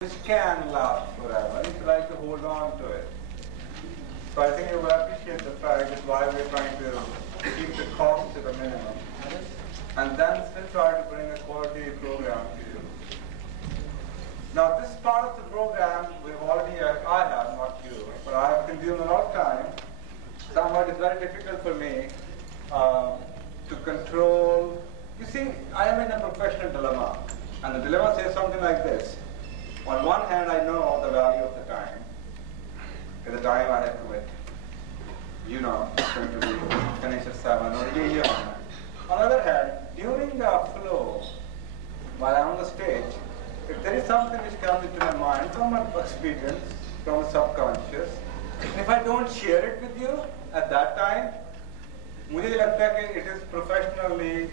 which can last forever, if you like to hold on to it. So I think you will appreciate the fact that why we're trying to keep the cost to the minimum, and then still try to bring a quality program to you. Now this part of the program we've already, I have, not you, but I have consumed a lot of time. Somehow it's very difficult for me to control. You see, I am in a professional dilemma, and the dilemma says something like this. On one hand, I know the value of the time. The time I have committed. You know, it's going to be finished at 7 or a year. On the other hand, during the flow, while I'm on the stage, if there is something which comes into my mind from my experience, from the subconscious, and if I don't share it with you at that time, मुझे लगता है कि it is professionally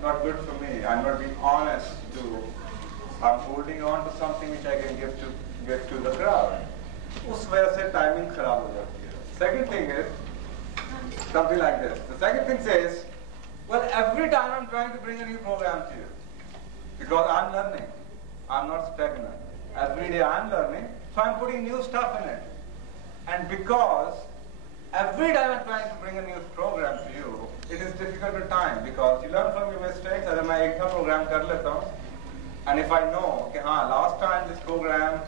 not good for me. I'm not being honest to. I'm holding on to something which I can give to the crowd. उस वजह से timing खराब हो जाती है. Second thing is something like this. The second thing says, well, every time I'm trying to bring a new program to you, because I'm learning. I'm not stagnant. Every day I'm learning, so I'm putting new stuff in it. And because every time I'm trying to bring a new program to you, it is difficult to time because you learn from your mistakes. अगर मैं एक था program कर लेता हूँ, and if I know कि हाँ last time this program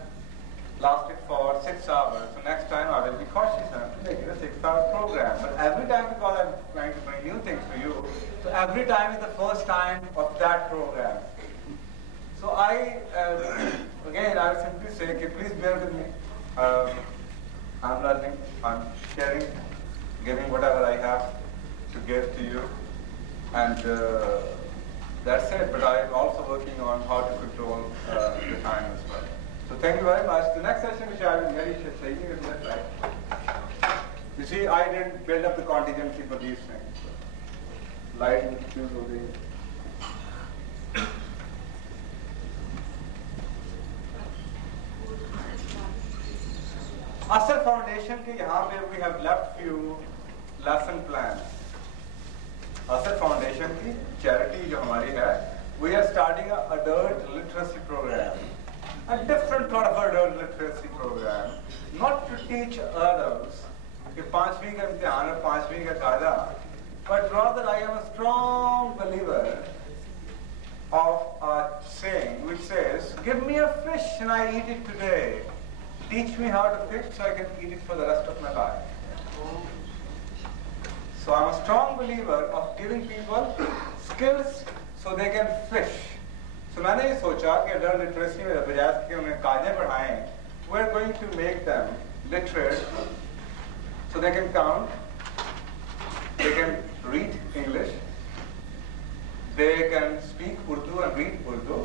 lasted for 6 hours, so next time I will be cautious enough to make it a 6-hour program. But every time, because I'm trying to bring new things to you, so every time is the first time of that program. So I, again, I will simply say, okay, please bear with me. I'm learning, I'm sharing, giving whatever I have to give to you. And that's it, but I'm also working on how to control the time as well. So thank you very much. The next session which I will very taking is that, right? You see, I didn't build up the contingency for these things. Light and fuse will be. Asar Foundation के यहाँ पे we have left few lesson plans. Asar Foundation की charity जो हमारी है, we are starting a adult literacy program. A different sort of adult literacy program, not to teach adults कि 5वीं का इम्तिहान और 5वीं का कायदा, but rather I am a strong believer of a saying which says, give me a fish and I eat it today. Teach me how to fish so I can eat it for the rest of my life. So I'm a strong believer of giving people skills so they can fish. So मैंने ये सोचा कि adult literacy में बजाय कि उन्हें कायदे पढ़ाएं, we're going to make them literate so they can count, they can read English, they can speak Urdu and read Urdu.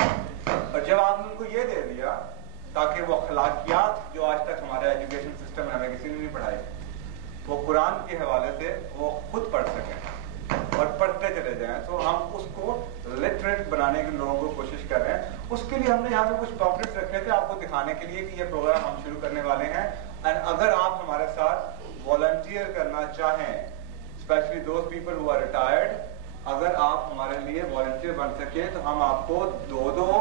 और जब आपने उनको ये दे दिया ताकि वो अखलाकियात जो आज तक हमारे एजुकेशन सिस्टम में हमें किसी ने नहीं पढ़ाई, वो कुरान के हवाले से वो खुद पढ़ सकें और पढ़ते चले जाएं, तो हम उसको लिटरेट बनाने के लोगों को कोशिश कर रहे हैं. उसके लिए हमने यहाँ पे कुछ पॉम्पलेट्स रखे थे आपको दिखाने के लिए कि ये प्रोग्राम हम शुरू करने वाले हैं. एंड अगर आप हमारे साथ वॉलंटियर करना चाहें, specially those people who are retired, अगर आप हमारे लिए वॉलंटियर बन सके तो हम आपको 2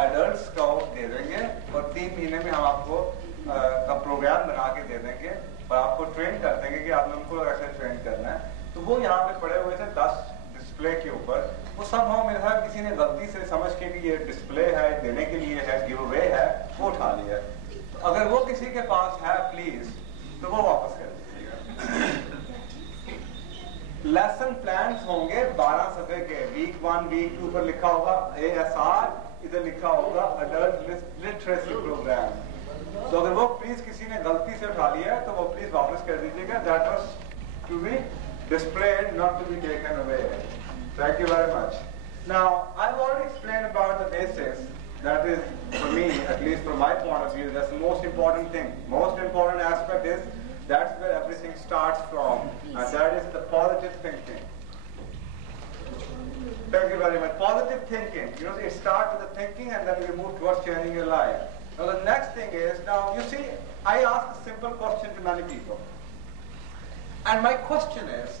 एडल्ट्स का दे देंगे और 3 महीने में हम आपको का प्रोग्राम बना के दे देंगे और आपको ट्रेन कर देंगे कि आपने उनको ऐसे ट्रेन करना है. तो वो यहाँ पे पड़े हुए थे 10 डिस्प्ले के ऊपर. वो सब मेरे ख्याल किसी ने गलती से समझ के कि ये डिस्प्ले है, देने के लिए है, गिव अवे है, वो उठा लिया. तो अगर वो किसी के पास है प्लीज तो वो वापस कर दीजिएगा. लेसन प्लान्स होंगे 12 सफ़े के. वीक 1 वीक 2 पर लिखा होगा ASR, इधर लिखा होगा अडल्ट लिटरेसी प्रोग्राम. तो अगर वो प्लीज किसी ने गलती से उठा लिया है तो वो प्लीज वापस कर दीजिएगा. That was to be displayed, not to be taken away. Thank you very much. Now, I've already explained about the basics. That is, for me, at least from my point of view, that's the most important thing. Most important aspect is that's where everything starts from, and that is the positive thinking. Thank you very much. Positive thinking. You know, it starts with the thinking, and then we move towards changing your life. Now, the next thing is, now you see, I ask a simple question to many people. And my question is,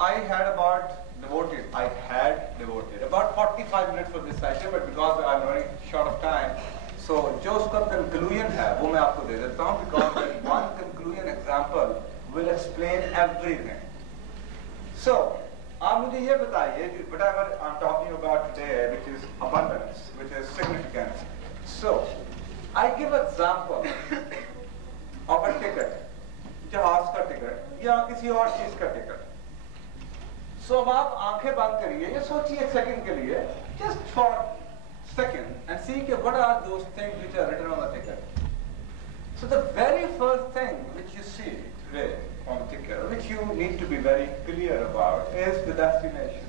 I had about devoted, I had devoted about 45 minutes for this session, but because I'm running short of time, so जो उसका conclusion है वो मैं आपको दे देता हूँ, because that one conclusion example will explain everything. So, आप मुझे ये बताइए, whatever I'm talking about today, which is abundance, which is significance. So, I give example of a ticket, जहाज का टिकट या किसी और चीज का टिकट. So, अब आप आंखें बंद करिए, ये सोचिए एक सेकंड के लिए, just for second, and see what are those things which are written on the ticket. So, the very first thing which you see today on the ticket, which you need to be very clear about, is the destination.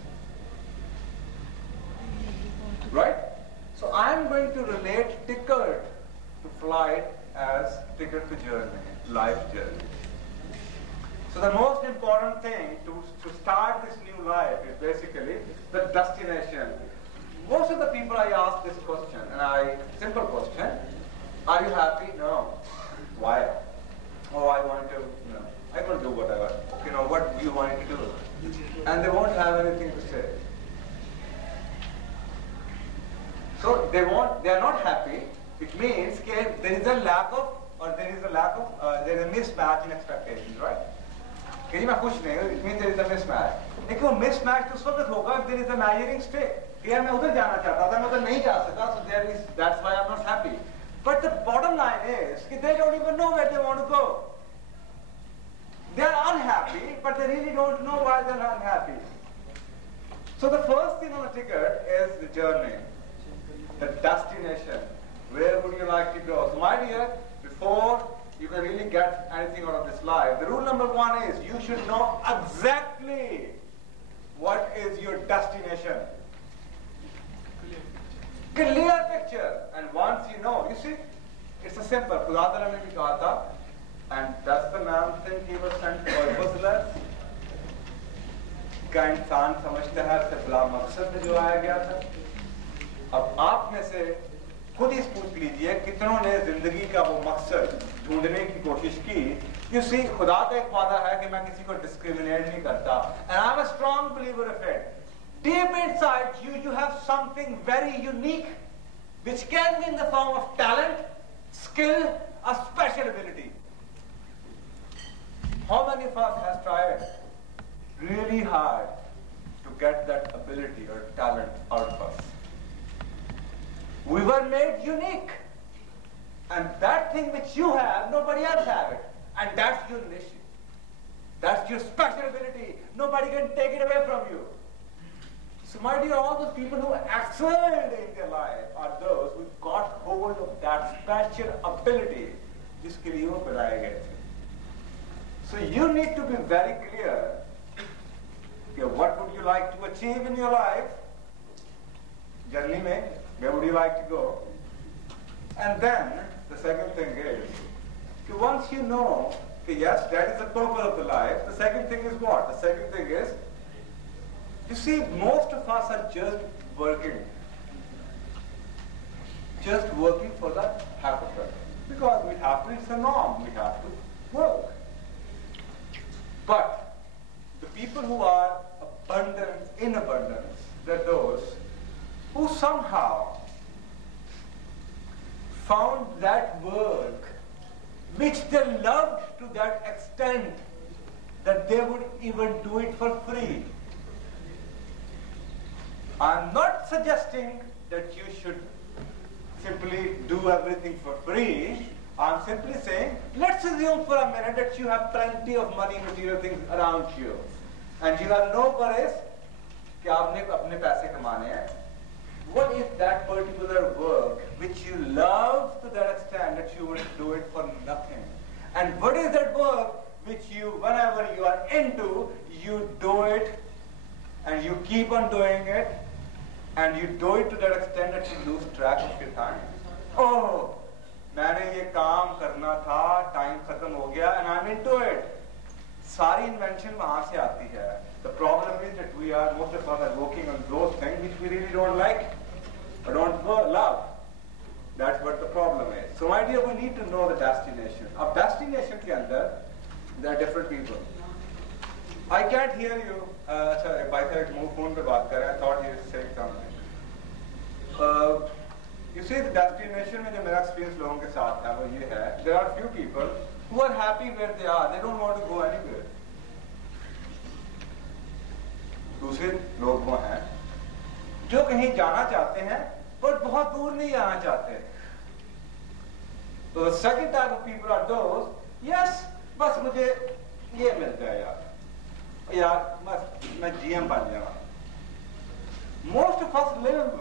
Right? So, I am going to relate ticket to flight as ticket to journey, life journey. So the most important thing to start this new life is basically the destination. Most of the people I ask this question, simple question, are you happy? No. Why? Oh, I want to, I will do whatever. What do you want to do? And they won't have anything to say. So they are not happy. It means that there is a mismatch in expectations, right? कि मैं खुश नहीं हूँ, it means there is a mismatch. लेकिन वो mismatch तो उस वक्त होगा if there is a measuring stick. कि यार मैं उधर जाना चाहता था, मैं उधर नहीं जा सका, so that's why I'm not happy. But the bottom line is कि they don't even know where they want to go. They are unhappy, but they really don't know why they're unhappy. So the first thing on the ticket is the journey, the destination. Where would you like to go? So my dear, before you can really get anything out of this life, the rule number one is you should know exactly what is your destination. Clear picture. And once you know, you see, it's a simple. Khuda Ta'ala ne bhi kaha tha, and does the man think he was sent purposeless? क्या इंसान समझता है उससे बला मकसद में जो आया गया था? अब आप में से खुद ही पूछ लीजिए कितनों ने जिंदगी का वो मकसद ढूंढने की कोशिश की. You see, खुदा का एक वादा है कि मैं किसी को डिस्क्रिमिनेट नहीं करता. And I'm a strong believer of it. Deep inside you have something very unique, which can be in the form of talent, skill, a special ability. How many of us has tried really hard to get that ability or talent out of us? We were made unique. And that thing which you have, nobody else has it. And that's your niche. That's your special ability. Nobody can take it away from you. So my dear, all those people who excelled in their life are those who got hold of that special ability जिसके लिए वो बनाए गए थे. So you need to be very clear what would you like to achieve in your life, journey mein, where would you like to go? And then the second thing is, once you know, yes, that is the purpose of the life, the second thing is what? The second thing is, you see, most of us are just working for the heck of it. Because we have to, it's the norm, we have to work. But the people who are in abundance, they're those who somehow found that work which they loved to that extent that they would even do it for free. I'm not suggesting that you should simply do everything for free. I'm simply saying, let's assume for a minute that you have plenty of money, material things around you, and you have no worries कि आपने अपने पैसे कमाने हैं. What is that particular work which you love to that extent that you would do it for nothing? And what is that work which you, whenever you are into, you do it and you keep on doing it and you do it to that extent that you lose track of your time? Oh, मैंने ये काम करना था, time खत्म हो गया, and I'm into it. सारी invention वहाँ से आती है. The problem is that most of us are working on those things which we really don't like or don't love. That's what the problem is. So my dear, we need to know the destination. Our destination के अंदर, there are different people. I can't hear you. अच्छा, by the way, phone पे बात कर रहे हैं. I thought you were saying something. You see, the destination में जो मेरा experience लोगों के साथ है वो ये है. There are few people who are happy where they are. They don't want to go anywhere. दूसरे लोग वो हैं जो कहीं जाना चाहते हैं पर बहुत दूर नहीं जाना चाहते. So the second type of people are those, yes, बस मुझे ये मिल जाए यार बस मैं GM बन जाऊँ. Most of us live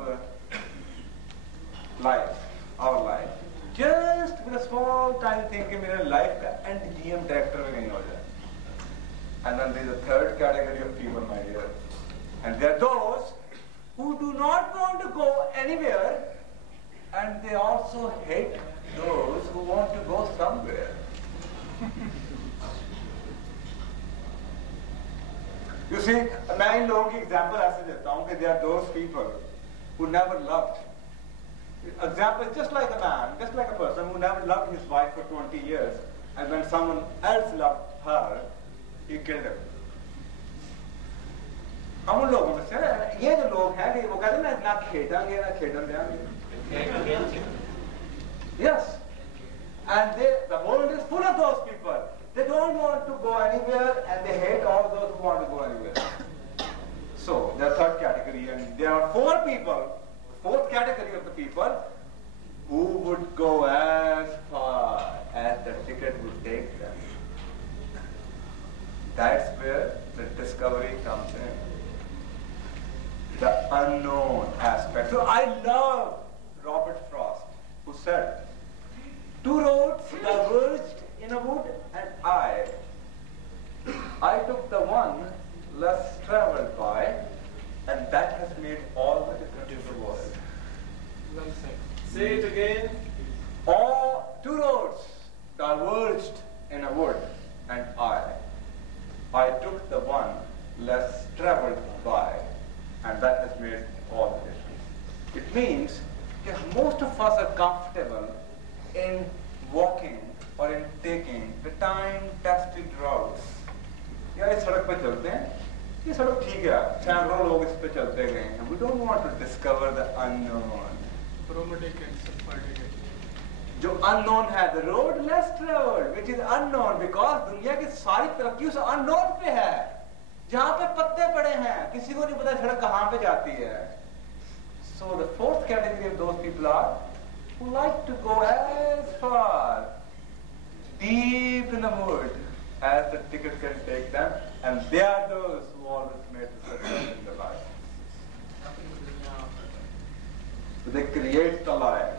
life, our life, just with a small tiny thing कि मेरे life का end GM director में कहीं हो जाए. And then there is a third category of people, my dear, and they are those who do not want to go anywhere, and they also hate those who want to go somewhere. You see, मैं इन लोगों की example ऐसे देता हूँ कि they are those people who never loved. Example, just like a man, just like a person who never loved his wife for 20 years, and when someone else loved her, he killed her. हम उन लोगों में से ये जो लोग हैं कि वो कहते हैं ना खेलेंगे ना खेलने देंगे. Yes, and the world is full of those people. They don't want to go anywhere, and they hate all those who want to go anywhere. So the third category, and there are four people. Fourth category of the people who would go as far as the ticket would take them. That's where the discovery comes in. The unknown aspect. So I love Robert Frost, who said, two roads diverged in a wood, and I took the one less traveled by, and that has made all the difference in the world. Say it again. All two roads diverged in a wood, and I took the one less traveled by, and that has made all the difference. It means that most of us are comfortable in walking or in taking the time-tested routes. यार इस सड़क पे चलते हैं, ये सड़क ठीक है, सैकड़ों लोग इस पे चलते गए हैं. We don't want to discover the unknown. जो unknown है, the road less traveled, which is unknown, because दुनिया की सारी तरक्की उस unknown पे है, जहाँ पे पत्ते पड़े हैं, किसी को नहीं पता सड़क कहाँ पे जाती है. So the fourth category of those people are who like to go as far deep in the wood as the ticket can take them, and they are those who always made the success in the life. So they create the life,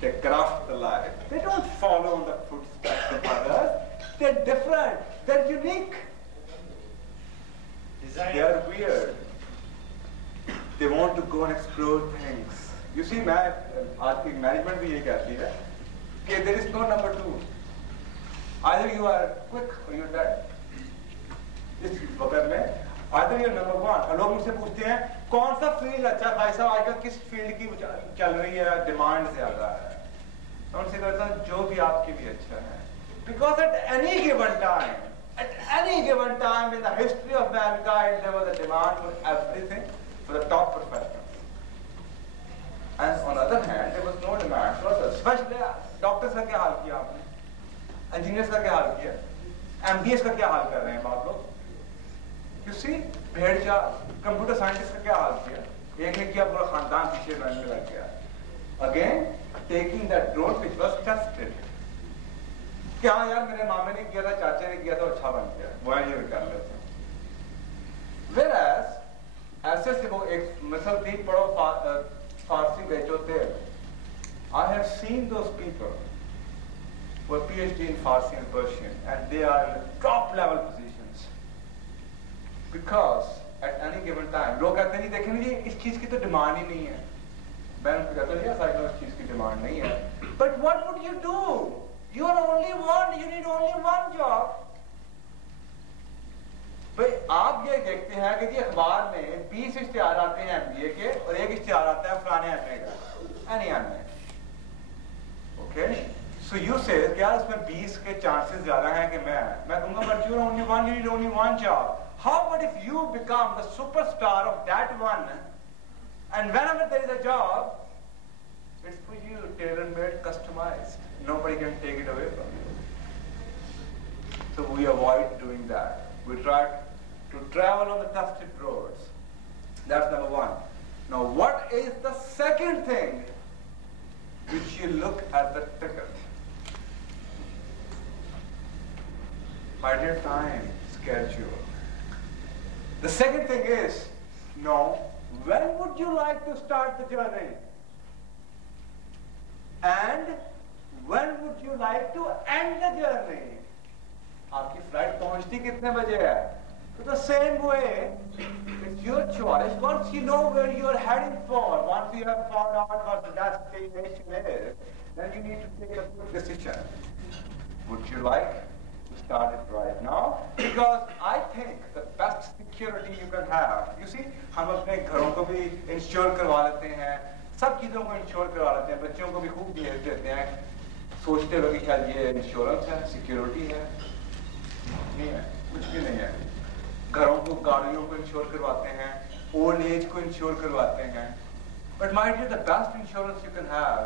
they craft the life. They don't follow in the footsteps of others. They're different, they're unique. They are weird. They want to go and explore things. You see, आज की management भी ये कहती है कि there is no number two. Either you are quick or you're dead. इस वक्त में either you're number one. और लोग मुझसे पूछते हैं कौन सा फील्ड अच्छा भाई साहब आजकल किस फील्ड की चल रही है, डिमांड ज्यादा है. मैं उनसे कहता हूँ जो भी आपके लिए अच्छा है. Because at any given time in the history of mankind, there was a demand for everything, for the top professionals. And on the other hand, there was no demand for others. Especially doctors का क्या हाल किया आपने, engineers का क्या हाल किया, MBS का क्या हाल कर रहे हैं आप लोग. You see, भेड़चाल, computer scientist का क्या हाल किया, एक ने किया पूरा खानदान पीछे रहने लग गया. Again, taking that road which was tested. क्या यार मेरे मामे ने किया था, चाचा ने किया था, अच्छा बन गया, वही ये कर लेते हैं. Whereas ऐसे से वो एक मिसल थी, पढ़ो फारसी बेचो तेल. I have seen those people who are PhD in Farsi and Persian, and they are in top level positions because at any given time लोग कहते नहीं देखेंगे जी इस चीज की तो डिमांड ही नहीं है. मैं उनको कहता हूँ यार इस चीज की डिमांड नहीं है. But what would you do? You are only one. You need only one job. भाई आप ये देखते हैं कि जी अखबार में 20 इश्तिहार आते हैं MBA के और एक इश्तिहार आता है फलाने MA का, any MA. Okay? So you say क्या उसमें 20 के चांसेस ज्यादा हैं कि मैं दूंगा, but you are only one. You need only one job. How about if you become the superstar of that one, and whenever there is a job, it's for you, tailor-made, customized. Nobody can take it away from you. So we avoid doing that. We try to travel on the tested roads. That's number one. Now, what is the second thing which you look at the ticket? My dear, time schedule. The second thing is, no, when would you like to start the journey? And when would you like to end the journey? आपकी flight पहुंचती कितने बजे है? So the same way, it's your choice. Once you know where you are heading for, once you have found out what the destination is, then you need to take a good decision. Would you like to start it right now? Because I think the best security you can have. You see, हम अपने घरों को भी ensure करवा लेते हैं, सब चीजों को इंश्योर करवा लेते हैं, बच्चों को भी खूब भेज देते हैं, सोचते हुए कि शायद ये इंश्योरेंस है, सिक्योरिटी है, नहीं है, कुछ भी नहीं है। घरों को, गाड़ियों को इंश्योर करवाते हैं, ओल्ड एज को इंश्योर करवाते हैं। But my dear, the best insurance you can have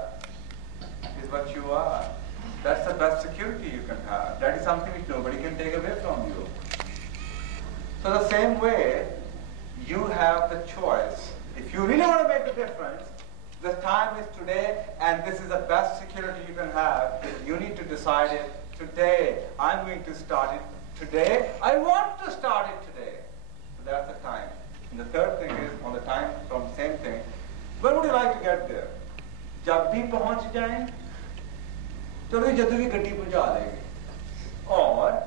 is what you are. That's the best security you can have. That is something which nobody can take away from you. So the same way, you have the choice. If you really want to make a difference, the time is today, and this is the best security you can have. You need to decide it today. I'm going to start it today. I want to start it today. So that's the time. And the third thing is, on the time, from the same thing, when would you like to get there? जब भी पहुंच जाएं, चलो जब भी गड्डी पहुंचा देंगे. Or,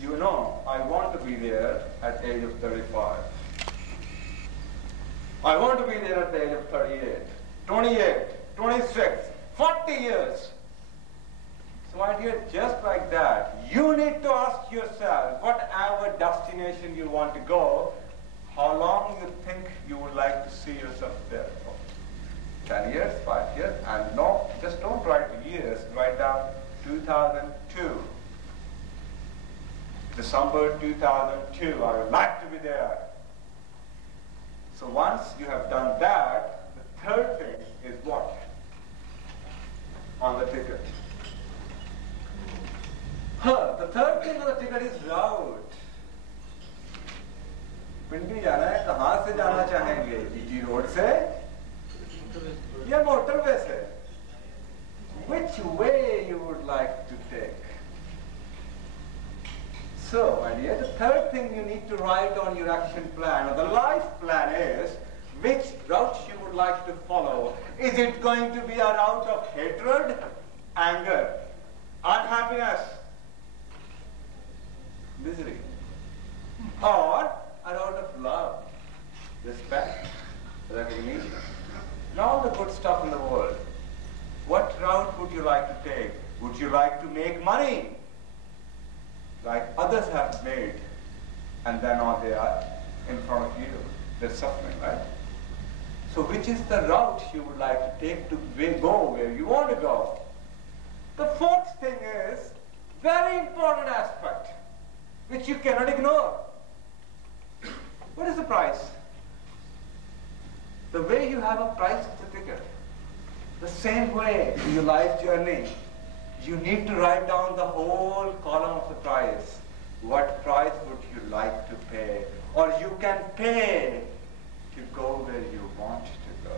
you know, I want to be there at the age of 35. I want to be there at the age of 38, 28, 26, 40 years. So my dear, just like that, you need to ask yourself, whatever destination you want to go, how long you think you would like to see yourself there for? 10 years, 5 years, and no, just don't write years, write down 2002. December 2002, I would like to be there. So once you have done that, the third thing is what? On the ticket. The third thing on the ticket is route. पिंडी जाना है, कहाँ से जाना चाहेंगे? GT road से या motorway से? Which way you would like to take? So, my dear, the third thing you need to write on your action plan, or the life plan, is which route you would like to follow. Is it going to be a route of hatred, anger, unhappiness, misery, or a route of love, respect, recognition, and all the good stuff in the world? What route would you like to take? Would you like to make money like others have made, and then now they are in front of you? They're suffering, right? So which is the route you would like to take to go where you want to go? The fourth thing is very important aspect, which you cannot ignore. What is the price? The way you have a price of the ticket, the same way in your life journey, you need to write down the whole column of the price. What price would you like to pay? Or you can pay to go where you want to go.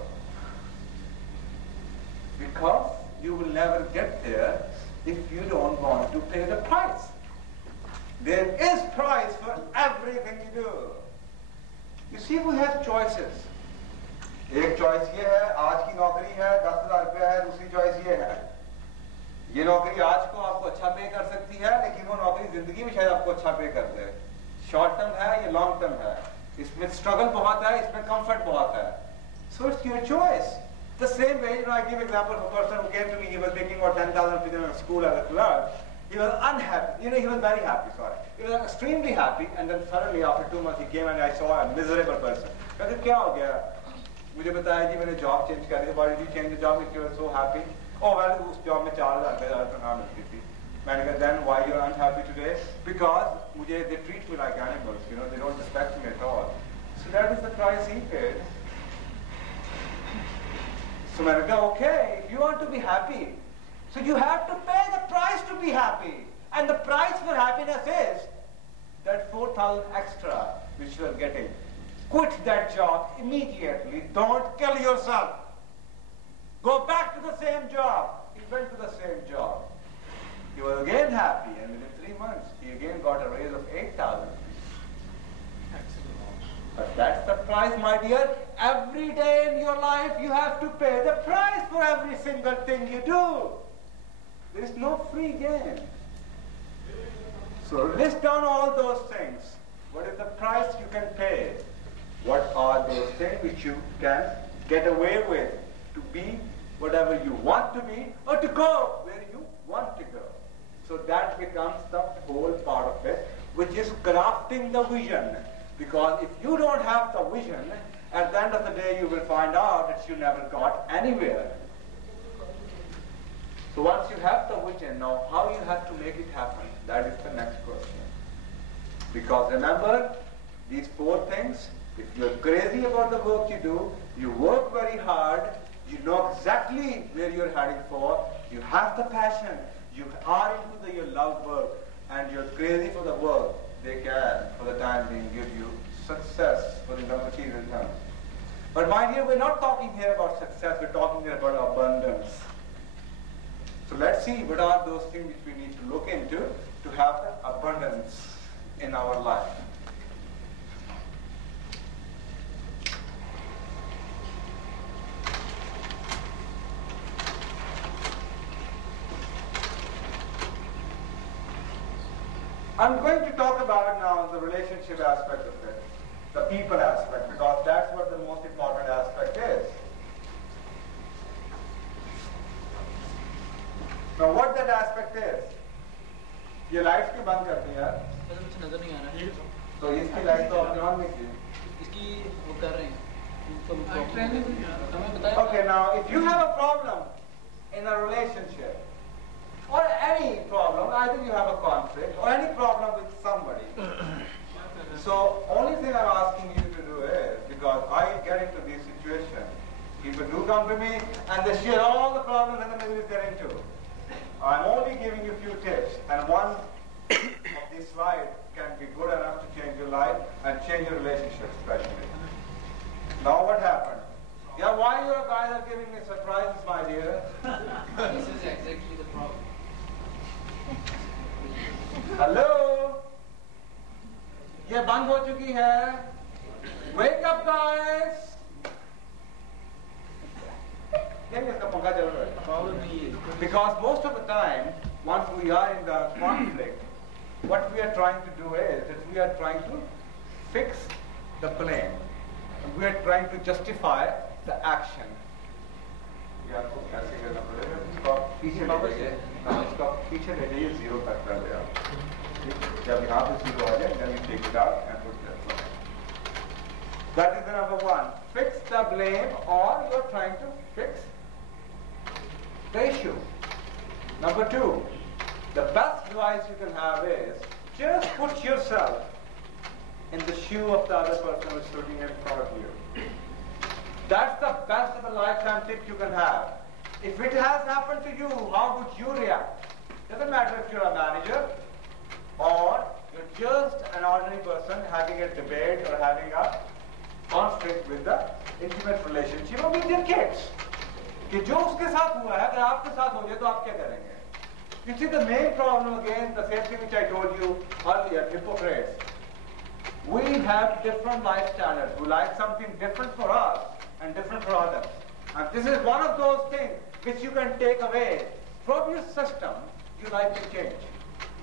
Because you will never get there if you don't want to pay the price. There is price for everything you do. You see, we have choices. एक choice ये है, आज की नौकरी है, 10,000 रुपया है, दूसरी चॉइस ये है. ये नौकरी आज को आपको अच्छा पे कर सकती है, लेकिन वो नौकरी जिंदगी में शायद आपको अच्छा पे कर दे. शॉर्ट टर्म है, ये लॉन्ग टर्म है. इसमें स्ट्रगल बहुत है, इसमें कंफर्ट बहुत है. So it's your choice. The same way, I give example of a person who came to me, he was making about 10,000 rupees in school as a clerk. He was unhappy. He was very happy, sorry. He was extremely happy, and then suddenly after 2 months he came and I saw a miserable person. I said, क्या हो गया? मुझे बताया कि मैंने job change कर दी. Why did you change the job if you were so happy? Oh well, उस job में 4,000 रुपये तनख्वाह मिलती थी. मैंने कहा, then why you are unhappy today? Because they treat me like animals, they don't respect me at all. So that is the price he paid. So मैंने कहा, okay, if you want to be happy, so you have to pay the price to be happy. And the price for happiness is that 4,000 extra which you are getting. Quit that job immediately. Don't kill yourself. Go back to the same job. He went to the same job. He was again happy, and within 3 months, he again got a raise of 8,000. But that's the price, my dear. Every day in your life, you have to pay the price for every single thing you do. There is no free game. So list down all those things. What is the price you can pay? What are those things which you can get away with to be whatever you want to be or to go where you want to go? So that becomes the whole part of it, which is crafting the vision. Because if you don't have the vision, at the end of the day you will find out that you never got anywhere. So once you have the vision, now how you have to make it happen? That is the next question. Because remember, these 4 things, if you're crazy about the work you do, you work very hard, you know exactly where you're heading for, you have the passion, you are into your love work, and you're crazy for the work, they can, for the time being, give you success for the material terms. But my dear, we're not talking here about success, we're talking here about abundance. So let's see what are those things which we need to look into to have the abundance in our life. I'm going to talk about now the relationship aspect of it, the people aspect, because that's what the most important aspect is. Now what that aspect is, ये lights क्यों बंद करते हैं यार? मुझे नजर नहीं आ रहा है। तो इसकी लाइट तो अपने ऑन नहीं की। इसकी वो कर रहे हैं। Okay, now if you have a problem in a relationship or any problem, either you have a conflict or any problem with somebody. So only thing I'm asking you to do is, because I get into this situation, people do come to me and they share all the problems and the miseries they're into. I'm only giving you a few tips, and one of these slides can be good enough to change your life and change your relationship especially. Now what happened? Yeah, why you guys are giving me surprises, my dear? This is exactly the problem. Hello? ये बंद हो चुकी है. Wake up, guys! Because most of the time, once we are in the conflict, what we are trying to do is that we are trying to fix the blame. We are trying to justify the action. आपको कैसे करना पड़ेगा? इसको पीछे ले जाइए. इसको पीछे ले जाइए, 0 तक कर दे आप. जब यहाँ पे 0 आ जाए, then you take it out and put that one. That is the number 1. Fix the blame, or you are trying to fix the issue. Number 2, the best advice you can have is just put yourself in the shoe of the other person who is sitting in front of you. That's the best of a lifetime tip you can have. If it has happened to you, how would you react? Doesn't matter if you're a manager or you're just an ordinary person having a debate or having a conflict with the intimate relationship or with your kids. कि जो उसके साथ हुआ है, अगर आपके साथ हो जाए तो आप क्या करेंगे? You see the main problem again, the same thing which I told you earlier, hypocrites. We have different life standards. We like something different for us and different for others. And this is one of those things which you can take away from your system, your life will change.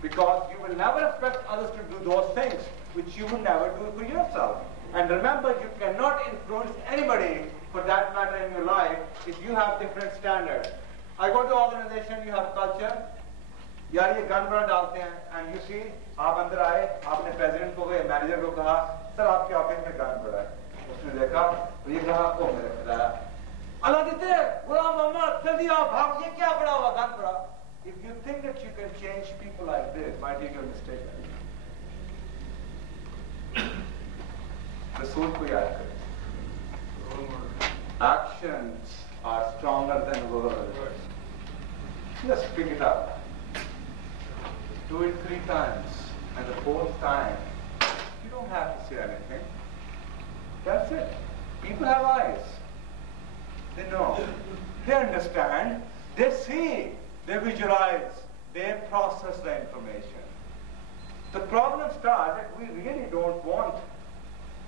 Because you will never expect others to do those things which you will never do for yourself. And remember, you cannot influence anybody for that matter in your life if you have different standards. I go to an organization, you have culture, यार ये gun बड़ा डालते हैं, and you see, आप अंदर आए, आपने president को गए, मैनेजर को कहा, सर आपके ऑफिस में गन बड़ा है. उसने देखा, तो ये कहा, ओ मेरे खुदा, अल्लाह देते, गुलाम मोहम्मद, जल्दी आओ, भाग, ये क्या बड़ा हुआ गन बड़ा? if you think that you can change people like this, my dear, you're mistaken. Rasool ko yaad kare. Actions are stronger than words. Just pick it up. Do it 3 times, and the 4th time, you don't have to say anything. That's it. People have eyes. They know. They understand. They see. They visualize. They process the information. The problem starts that we really don't want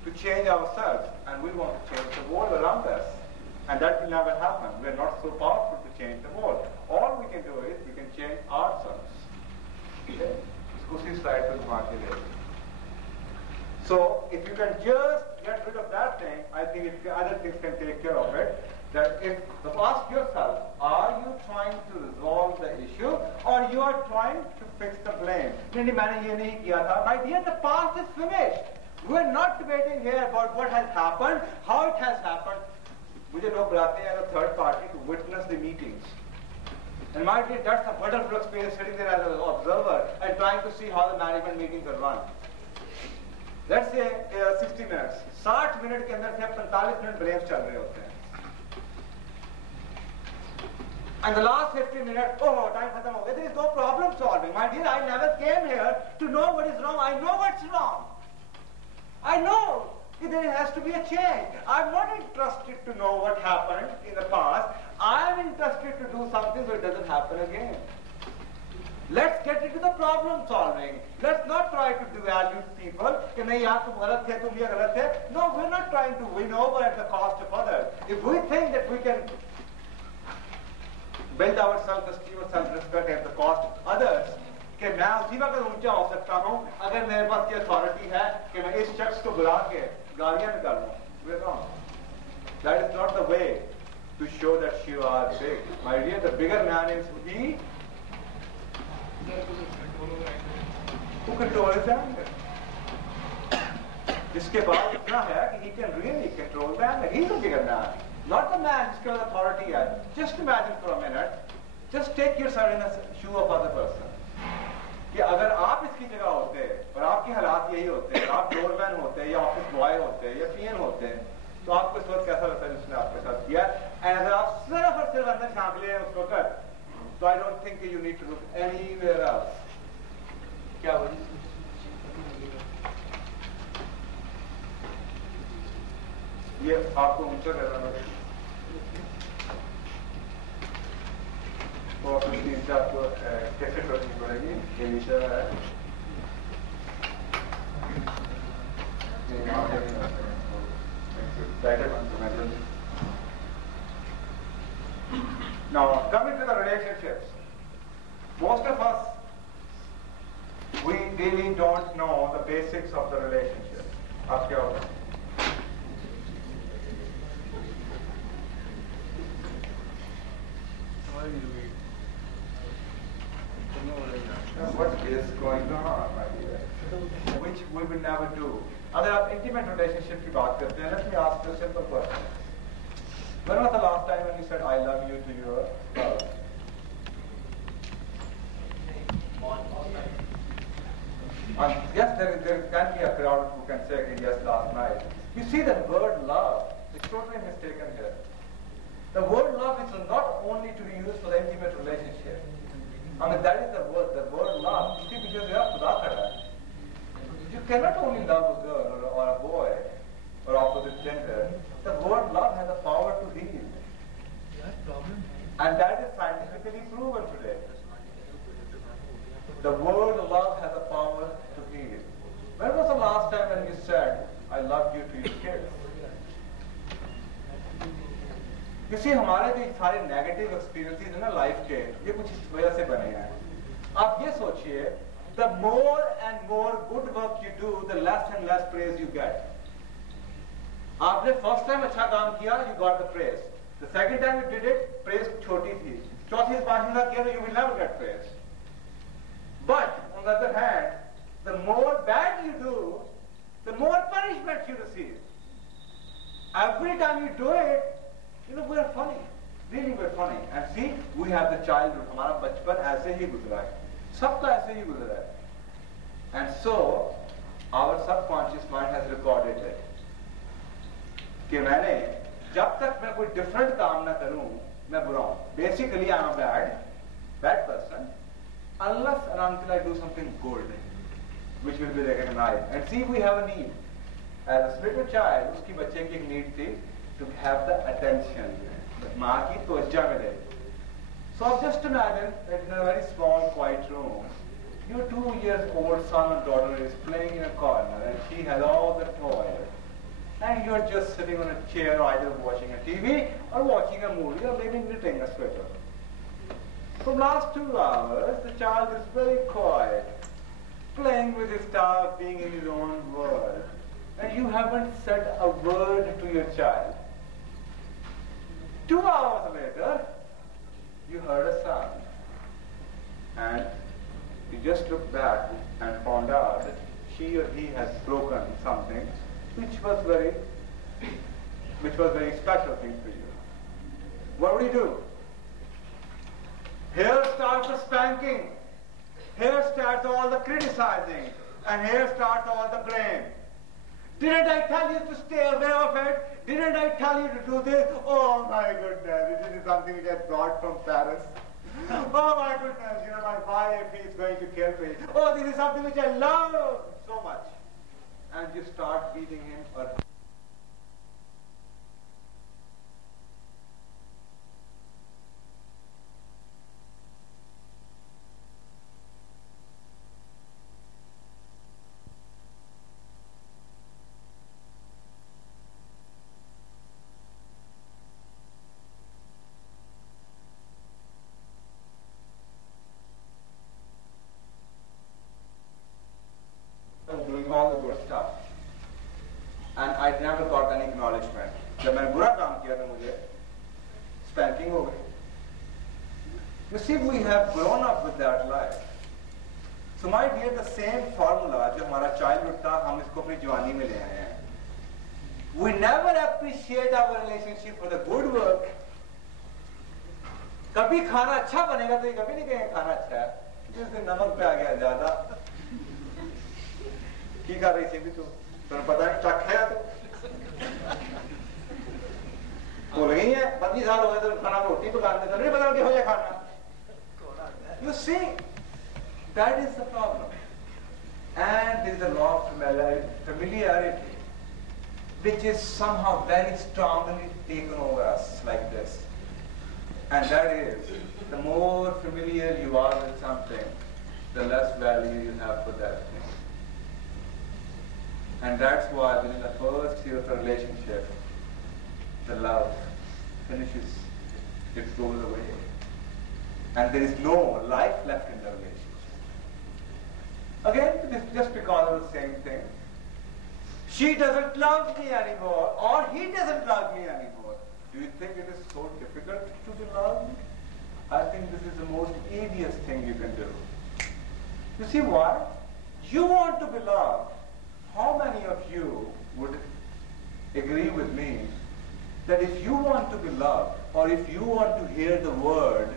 to change ourselves, and we want to change the world around us. And that will never happen. We are not so powerful to change the world. All we can do is we can change ourselves. Okay? Usi slide pe ghuma ke le. So if you can just get rid of that thing, I think other things can take care of it. That if ask yourself, are you trying to resolve the issue or you are trying to fix the blame? नहीं मैंने ये नहीं किया था. My dear, the past is finished. We are not debating here about what has happened, how it has happened. मुझे लोग बुलाते हैं as a third party to witness the meetings. And my dear, that's a wonderful experience sitting there as an observer and trying to see how the management meetings are run. Let's say 60 minutes. 60 minute के अंदर से 45 minute blames चल रहे होते हैं. And the last 50 minutes, oh, time khatam ho gaya. There is no problem solving. My dear, I never came here to know what is wrong. I know what's wrong. I know there has to be a change. I'm not interested to know what happened in the past. I'm interested to do something so it doesn't happen again. Let's get into the problem solving. Let's not try to devalue people. कि नहीं यार तुम गलत थे, तुम ये गलत थे. No, we're not trying to win over at the cost of others. If we think that we can build our self-esteem or self-respect at the cost of others, कि मैं उसी वक्त ऊंचा हो सकता हूँ अगर मेरे पास ये अथॉरिटी है कि मैं इस शख्स को बुला के गालियां निकाल लूं. We're wrong. That is not the way to show that you are big. My dear, the bigger man is he who controls his anger. जिसके पास इतना है कि he can really control the anger. He's a bigger man. Not the man जिसके पास authority है. Just imagine for a minute. Just take yourself in the shoe of other person. कि अगर आप इसकी जगह होते और आपके हालात यही होते, आप डोरमैन होते या ऑफिस बॉय होते या पीएन होते, तो आपको इस वक्त कैसा लगता है जिसने आपके साथ किया? एंड अगर आप सिर्फ और सिर्फ अंदर झांक लिए उस वक्त, तो I don't think you need to look anywhere else. क्या बोली? ये आपको ऊंचा करना पड़ेगा. तो अपनी चीज आपको कैसे करनी पड़ेगी? ये नीचे है. Now, coming to the relationships, most of us, we really don't know the basics of the relationship. आप क्या होगा? What is going on, my dear? Which we will never do. अगर आप intimate relationship की बात करते हैं, let me ask you a simple question. When was the last time when you said I love you to your spouse? Yes, there can be a crowd who can say yes, last night. You see, the word love is totally mistaken here. The word love is not only to be used for the intimate relationship. I mean, that is the word love. You see, because you have Khuda khada hai. You cannot only love a girl or a boy or opposite gender. The word love has a power to heal. And that is scientifically proven today. The word love has a power to heal. When was the last time when you said, I love you to your kids? You see, हमारे जो सारे negative experiences हैं ना life के, ये कुछ इस वजह से बने हैं. आप ये सोचिए, the more and more good work you do, the less and less praise you get. आपने first time अच्छा काम किया, you got the praise. The second time you did it, praise छोटी थी. चौथी पांचवी बार किया, you will never get praise. But on the other hand, the more bad you do, the more punishment you receive. Every time you do it, you know, we are funny. really very funny. And see, we have the childhood. हमारा बचपन ऐसे ही गुजरा है, सबका ऐसे ही गुजरा है. And so, our subconscious mind has recorded it. कि मैंने जब तक मैं कोई different काम ना करूं, मैं बुरा हूं. Basically, I am a bad person, unless and until I do something good, which will be recognized. And see, we have a need. As a little child, उसकी बच्चे की एक need थी to have the attention. माँ की तवज्जो मिले. So just imagine that in a very small, quiet room, your 2 years old son or daughter is playing in a corner, and she has all the toys, and you are just sitting on a chair, either watching a TV or watching a movie, or maybe knitting a sweater. For last 2 hours, the child is very quiet, playing with his toy, being in his own world, and you haven't said a word to your child. 2 hours later, you heard a sound, and you just looked back and found out that she or he has broken something which was very special thing for you. What would you do? Here starts the spanking, here starts all the criticizing, and here starts all the blame. Didn't I tell you to stay away of it? Didn't I tell you to do this? Oh my goodness, this is something which I brought from Paris. Oh my goodness, my wife is going to kill me. Oh, this is something which I love so much. And you start beating him or doing all the good stuff, and I never got any acknowledgement. जब मैंने बुरा काम किया तो मुझे spanking हो गई. You see, we have grown up with that life. So my dear, the same formula जो हमारा childhood था, हम इसको अपनी जवानी में ले आए हैं. We never appreciate our relationship for the good work. कभी खाना अच्छा बनेगा तो ये कभी नहीं कहेंगे खाना अच्छा है. जिस दिन नमक पे आ गया ज्यादा, की कर रही थी भी तुम्हें पता है टक है तो भूल गई है. 25 साल हो गए तो खाना रोटी पकाने तो नहीं पता कि हो जाए खाना. You see, that is the problem. And there is a law of familiarity which is somehow very strongly taken over us like this. And that is, the more familiar you are with something, the less value you have for that thing. And that's why within the first year of a relationship, the love finishes, it goes away. And there is no life left in the relationship. Again, it is just because of the same thing. She doesn't love me anymore, or he doesn't love me anymore. Do you think it is so difficult to be loved? I think this is the most easiest thing you can do. You see why? You want to be loved. How many of you would agree with me that if you want to be loved, or if you want to hear the word,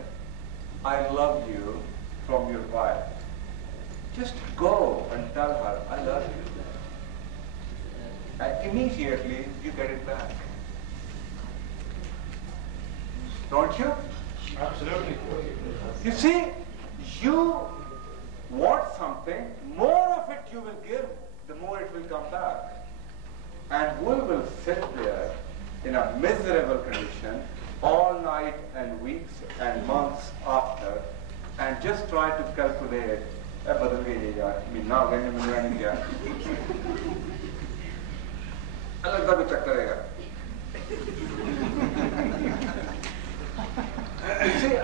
I love you, from your wife, just go and tell her, I love you. And immediately you get it back. Don't you? Absolutely. You see, you want something, more of it you will give, the more it will come back. And we will sit there in a miserable condition all night and weeks and months after and just try to calculate, बदल गई यार, महीना हो गया मिलना नहीं गया, अलग का भी चक्कर रहेगा. See,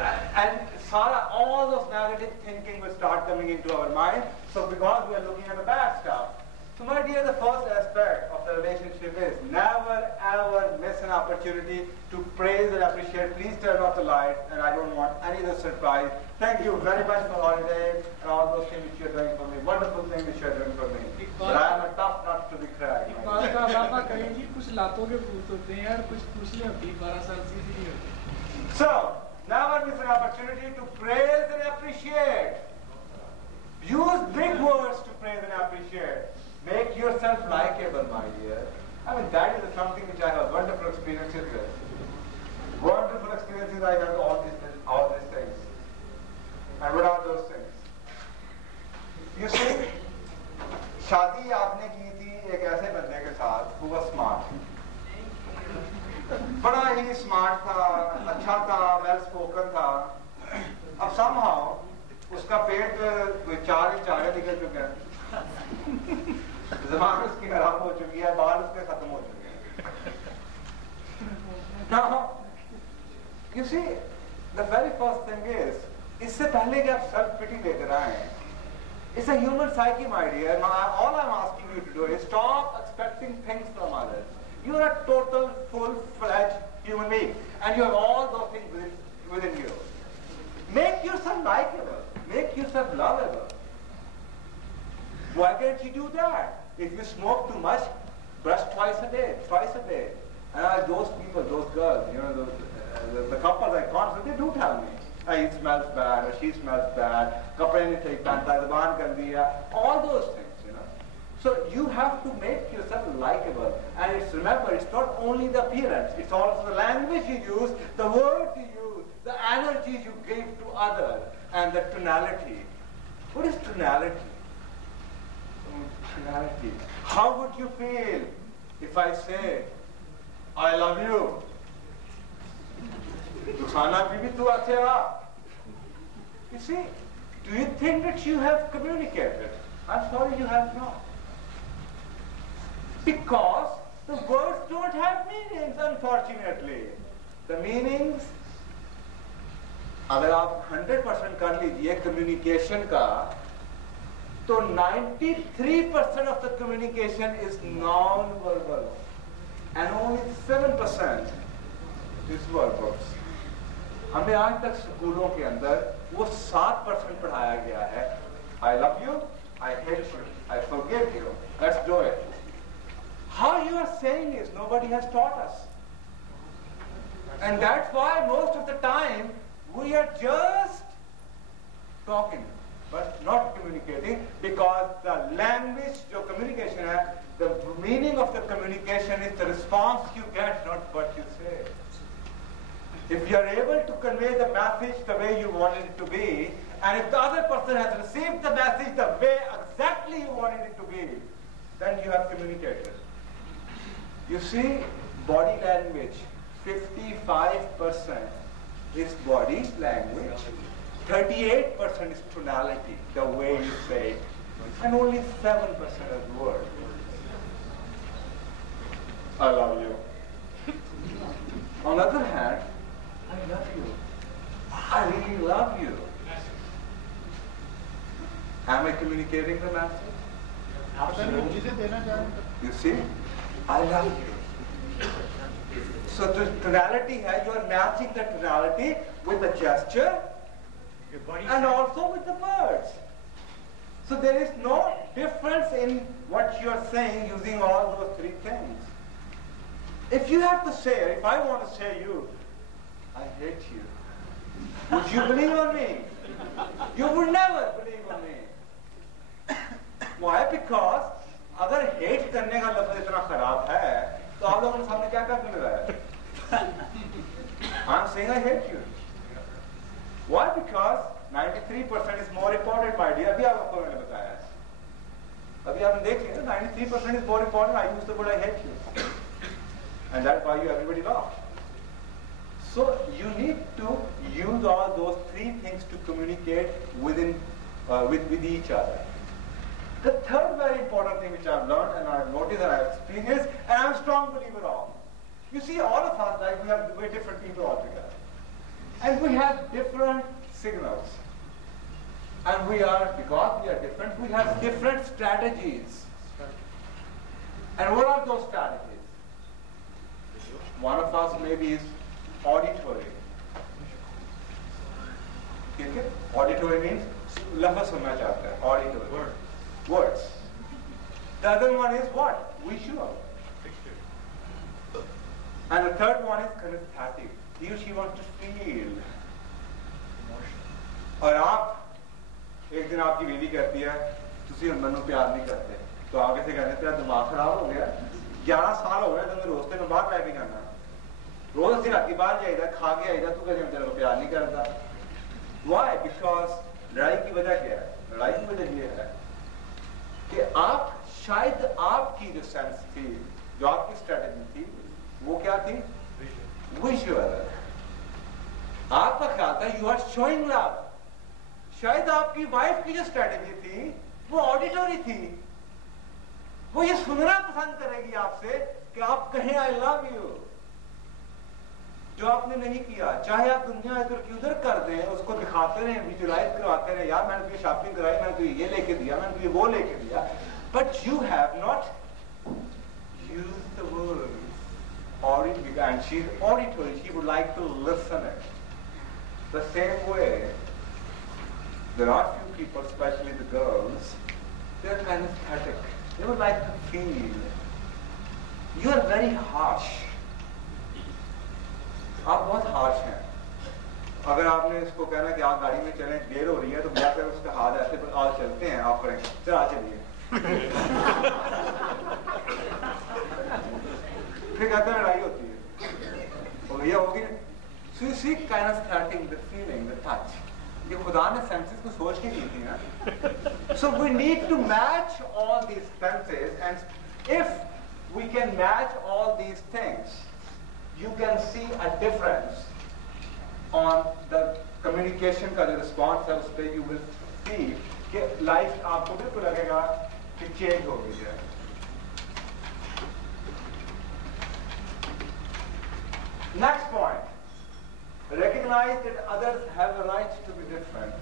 and all those negative thinking will start coming into our mind. So because we are looking at the bad stuff. So my dear, the first aspect of the relationship is never ever miss an opportunity to praise and appreciate. Please turn off the light, and I don't want any other surprise. Thank you very much for holidays and all those things which you are doing for me. Wonderful things which you are doing for me. But I am a tough nut to be cracked. पापा कहेंगी कुछ लातों के भूत होते हैं यार, कुछ पूछ ले अभी 12 साल से नहीं होते. So, never miss an opportunity to praise and appreciate. Use big words to praise and appreciate. Make yourself likable, my dear. I mean, that is something which I have wonderful experiences with. Wonderful experiences I have all these things. And what are those things? You see, शादी आपने की थी एक ऐसे बंदे के साथ who was smart. बड़ा ही स्मार्ट था, अच्छा था, वेल स्पोकन था. अब somehow उसका पेट कोई 4 इंच आगे निकल चुका है. ज़बान उसकी खराब हो चुकी है, बाल उसके खत्म हो चुके हैं. Now, you see, the very first thing is, इससे पहले कि आप self pity लेकर आए, it's a human psyche, my dear. All I'm asking you to do is stop expecting things from others. You are a total, full-fledged human being, and you have all those things within you. Make yourself likable. Make yourself lovable. Why can't you do that? If you smoke too much, brush twice a day. And those people, those girls, you know, the couples I constantly, they do tell me, he smells bad, or she smells bad, kapde nahi sahi pehanta, zuban gandi hai, all those things, you know. So you have to make yourself likable. And remember, it's not only the appearance, it's also the language you use, the words you use, the energies you give to others, and the tonality. What is tonality? Tonality. How would you feel if I say, I love you? You see, do you think that you have communicated? I'm sorry, you have not. Because the words don't have meanings, unfortunately. The meanings, अगर आप 100% कर लीजिए communication का, तो 93% of the communication is non-verbal, and only 7% is verbal. हमें आज तक स्कूलों के अंदर वो 7% पढ़ाया गया है. I love you, I hate you, I forgive you. Let's do it. How you are saying is nobody has taught us. And that's why most of the time we are just talking, but not communicating, because the language, your communication, the meaning of the communication is the response you get, not what you say. If you are able to convey the message the way you wanted it to be, and if the other person has received the message the way exactly you wanted it to be, then you have communicated. You see, body language, 55% is body language, 38% is tonality, the way you say it, and only 7% is word. I love you. On the other hand, I love you. I really love you. Am I communicating the message? You see? I love you. So the tonality here, you are matching the tonality with the gesture and also with the words. So there is no difference in what you are saying using all those three things. If you have to say, if I want to say you, I hate you, would you believe on me? You would never believe on me. Why? Because अगर hate करने का लफ्ज़ इतना खराब है, तो आप लोगों ने सामने क्या करने लगा है? I'm saying I hate you. Why? Because 93% is more important, my dear. अभी आपको मैंने बताया. अभी आपने देख लिया, 93% is more important. I use the word I hate you, and that's why everybody laughed. So you need to use all those three things to communicate with each other. The third very important thing which I've learned and I've noticed and I've experienced, and I'm a strong believer of. You see, all of us, like, we're different people altogether. And we have different signals. And because we are different, we have different strategies. And what are those strategies? One of us maybe is auditory. Okay? Auditory means लफ्ज़ सुनना चाहता है, auditory. Words. The other one is what? Visual. And the third one is kinesthetic. he or she wants to feel. और आप एक दिन आपकी बीवी कहती है तुसी हम मनु प्यार नहीं करते तो आगे से कहते तेरा दिमाग खराब हो गया 11 साल हो गए तो रोज तेन बाहर लैके जाना रोज असं राती बाहर जाइदा खा के आईदा तू कहते तेरे को प्यार नहीं करता वाई बिकॉज लड़ाई की वजह क्या है लड़ाई की वजह ये है कि आप शायद आपकी जो सेंस थी जो आपकी स्ट्रेटेजी थी वो क्या थी विजुअल आपका ख्याल था यू आर शोइंग लव शायद आपकी वाइफ की जो स्ट्रेटेजी थी वो ऑडिटरी थी वो ये सुनना पसंद करेगी आपसे कि आप कहें आई लव यू जो आपने नहीं किया चाहे आप दुनिया इधर की उधर कर दें उसको दिखाते रहे विजुलाइज करवाते रहे यार मैंने तुझे शॉपिंग कराई मैंने तुझे ये लेके दिया मैंने तुझे वो लेके दिया but you have not used the word auditory and she's auditory she would like to listen it the same way there are few people especially the girls they are kinesthetic they would like to feel you are very harsh आप बहुत harsh हैं अगर आपने इसको कहना कि आप गाड़ी में चलें देर हो रही है तो जाकर उसका हाथ ऐसे पर आज चलते हैं आप करें चल चलिए फिर कहते हैं लड़ाई होती है और ये होगी so you see kinesthetic the feeling the touch ये खुदा ने सेंसेस को सोच के की थी ना so we need to match all these senses and if we can match all these things you can see a difference on the communication का जो response है उस पे you will see कि life आपको बिल्कुल लगेगा कि change हो गई है next point recognize that others have a right to be different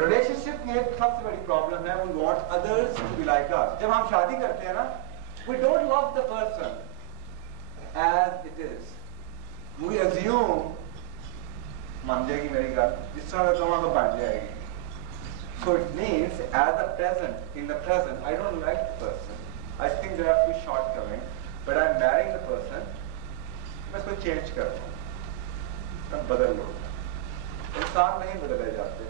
relationship की एक सबसे बड़ी problem है we want others to be like us जब हम शादी करते हैं ना we don't love the person as it is we assume मान जाएगी मेरी बात जिस तरह का तो बन जाएगी so it means as a present in the present I don't like the person I think there are few shortcomings but I'm marrying the person मैं इसको चेंज कर दूँ मैं बदल लूँगा इंसान नहीं बदले जाते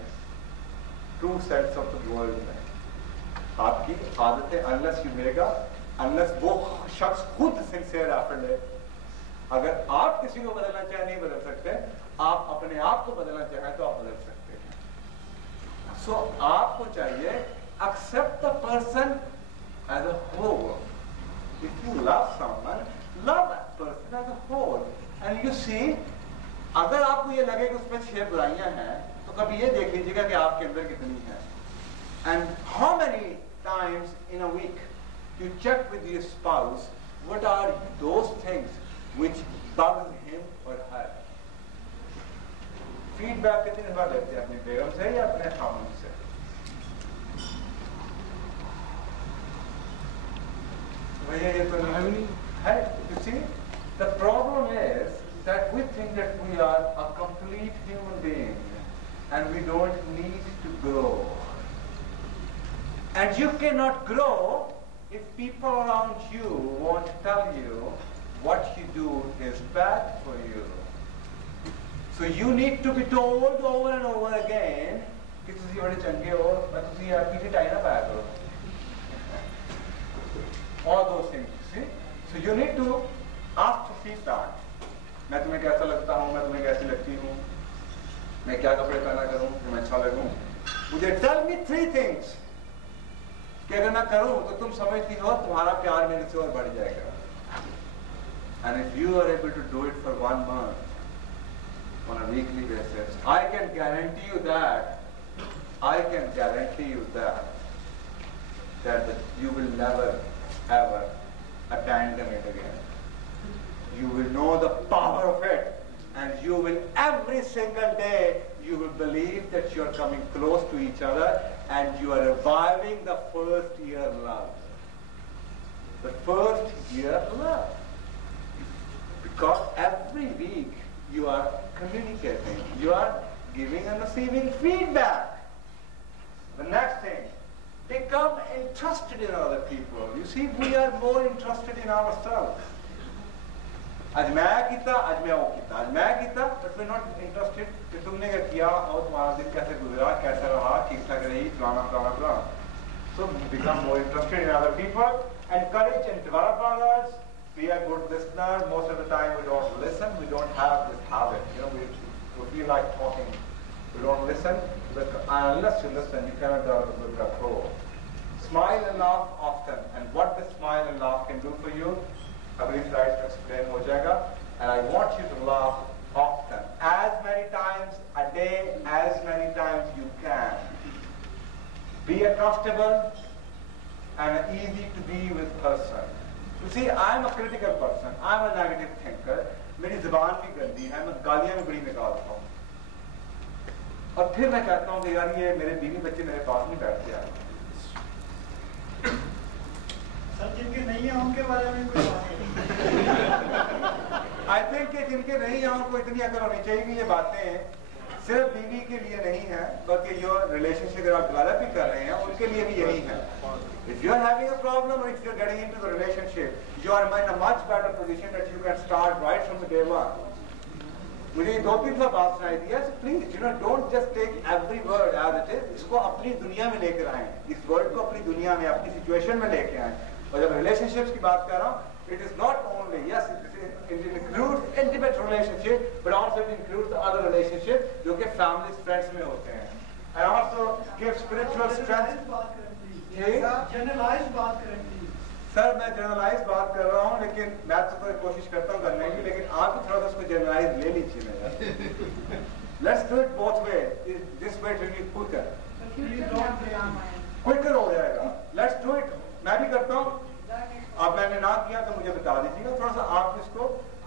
true sense of the world में आपकी आदतें अनलेस यू मेगा अनलेस वो शख्स खुद सिंसियर एफर्ट ले अगर आप किसी को बदलना चाहे नहीं बदल सकते आप अपने आप को बदलना चाहें तो आप बदल सकते हैं सो आपको चाहिए accept the person as a whole if you love someone love that person as a whole and you see अगर आपको ये लगे कि उसमें 6 बुराइयां हैं तो कभी ये देख लीजिएगा कि आपके अंदर कितनी है and how many times in a week you check with your spouse what are those things which bugs him or her feedback कितनी बार लेते हैं अपनी बेगम से या अपने खामन से भैया ये तो नहीं है you see the problem is that we think that we are a complete human being and we don't need to grow and you cannot grow if people around you won't tell you what you do is bad for you so you need to be told over and over again कि तुसी बड़े चंगे हो मैं तुसी यार पीछे tie ना पाया करो all those things see so you need to ask for feedback मैं तुम्हें कैसा लगता हूँ मैं तुम्हें कैसी लगती हूँ मैं क्या कपड़े पहना करूँ कि मैं अच्छा लगूँ मुझे tell me 3 things कि अगर मैं करूँ तो तुम समझती हो तुम्हारा प्यार मेरे से और बढ़ जाएगा and if you are able to do it for 1 month on a weekly basis I can guarantee you that you will never ever abandon it again you will know the power of it and you will every single day you will believe that you are coming close to each other and you are reviving the first year love because every week you are communicating you are giving and receiving feedback the next thing become interested in other people you see we are more interested in ourselves आज मैं किया, आज मैं वो किया, आज मैं किया, बट वी नॉट इंटरेस्टेड कि तुमने क्या किया और तुम्हारा दिन कैसे गुजरा, कैसा रहा, ठीक ठाक रही, फलाना फलाना फलाना. So become more interested in other people, encourage and develop others. Be a good listener. Most of the time we don't listen. We don't have this habit. You know, we feel like talking. We don't listen. But unless you listen, you cannot develop a good rapport. Smile and laugh often. And what this smile and laugh can do for you, I believe tries to explain ho jayega. And I want you to laugh often. As many times a day, as many times you can. Be a trustable and an easy to be with person. You see, I am a critical person. I am a negative thinker. मेरी ज़बान भी गंदी है, मैं गालियाँ भी बड़ी निकालता हूँ. और फिर मैं कहता हूँ कि यार ये मेरे बीवी बच्चे मेरे पास नहीं बैठते यार. सर जिनके नहीं है उनके बारे में कोई बात नहीं. I think कि जिनके नहीं है उनको इतनी अकल होनी चाहिए कि ये बातें सिर्फ बीवी के लिए नहीं है, बल्कि जो रिलेशनशिप आप डेवलप भी कर रहे हैं उनके लिए भी यही है. If you are having a problem or if you are getting into the relationship, you are in a much better position that you can start right from the day one. मुझे 2-3 बात सुनाई दी है. So please, you know, don't just take every word as it is. इसको अपनी दुनिया में लेकर आएं. इस वर्ड को अपनी दुनिया में, अपनी सिचुएशन में लेके आएं. और जब रिलेशनशिप्स की बात कर रहा हूँ, it is not only, yes, it includes intimate relationship, but also it includes the other relationship जो कि families, friends में होते हैं. And also give spiritual strength. Generalise बात करें प्लीज. सर मैं जनरलाइज बात कर रहा हूँ, लेकिन मैं तो कोशिश करता हूँ करने की, लेकिन आप भी थोड़ा सा उसको जनरलाइज ले लीजिए ना यार. Let's do it both ways. This way it will be quicker. Quicker हो जाएगा. Let's do it. मैं भी करता हूँ. अब मैंने ना किया तो मुझे बता दीजिएगा. थोड़ा सा आप इसको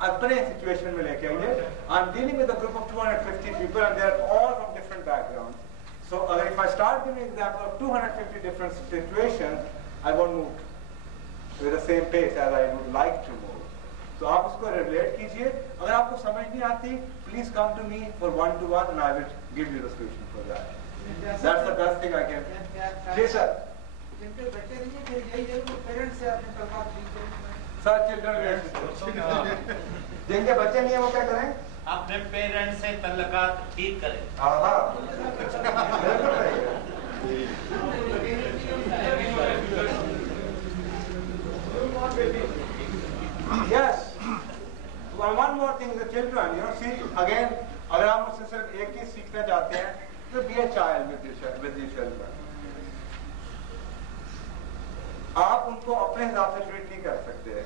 अपने सिचुएशन में लेके आइए. I'm dealing with a group of 250 people and they are all from different backgrounds. So if I start giving an example of 250 different situations, I won't move with the same pace as I would like to move. So आप उसको relate कीजिए. अगर आपको समझ नहीं आती, please come to me for one-to-one and I will give you the solution for that. That's the best thing I can. Ji sir. जिनके बच्चे नहीं है फिर यही है वो पेरेंट्स से अपने तलकात ठीक करें. Sir, children relationship. जिनके बच्चे नहीं है वो क्या करें? अपने पेरेंट्स से तल्लकात ठीक करें. हाँ. Yes. One more thing, the children, you know, see again, अगर आप मुझसे सिर्फ एक चीज सीखना चाहते हैं, तो be a child with your children. आप उनको अपने हिसाब से ट्रीट नहीं कर सकते.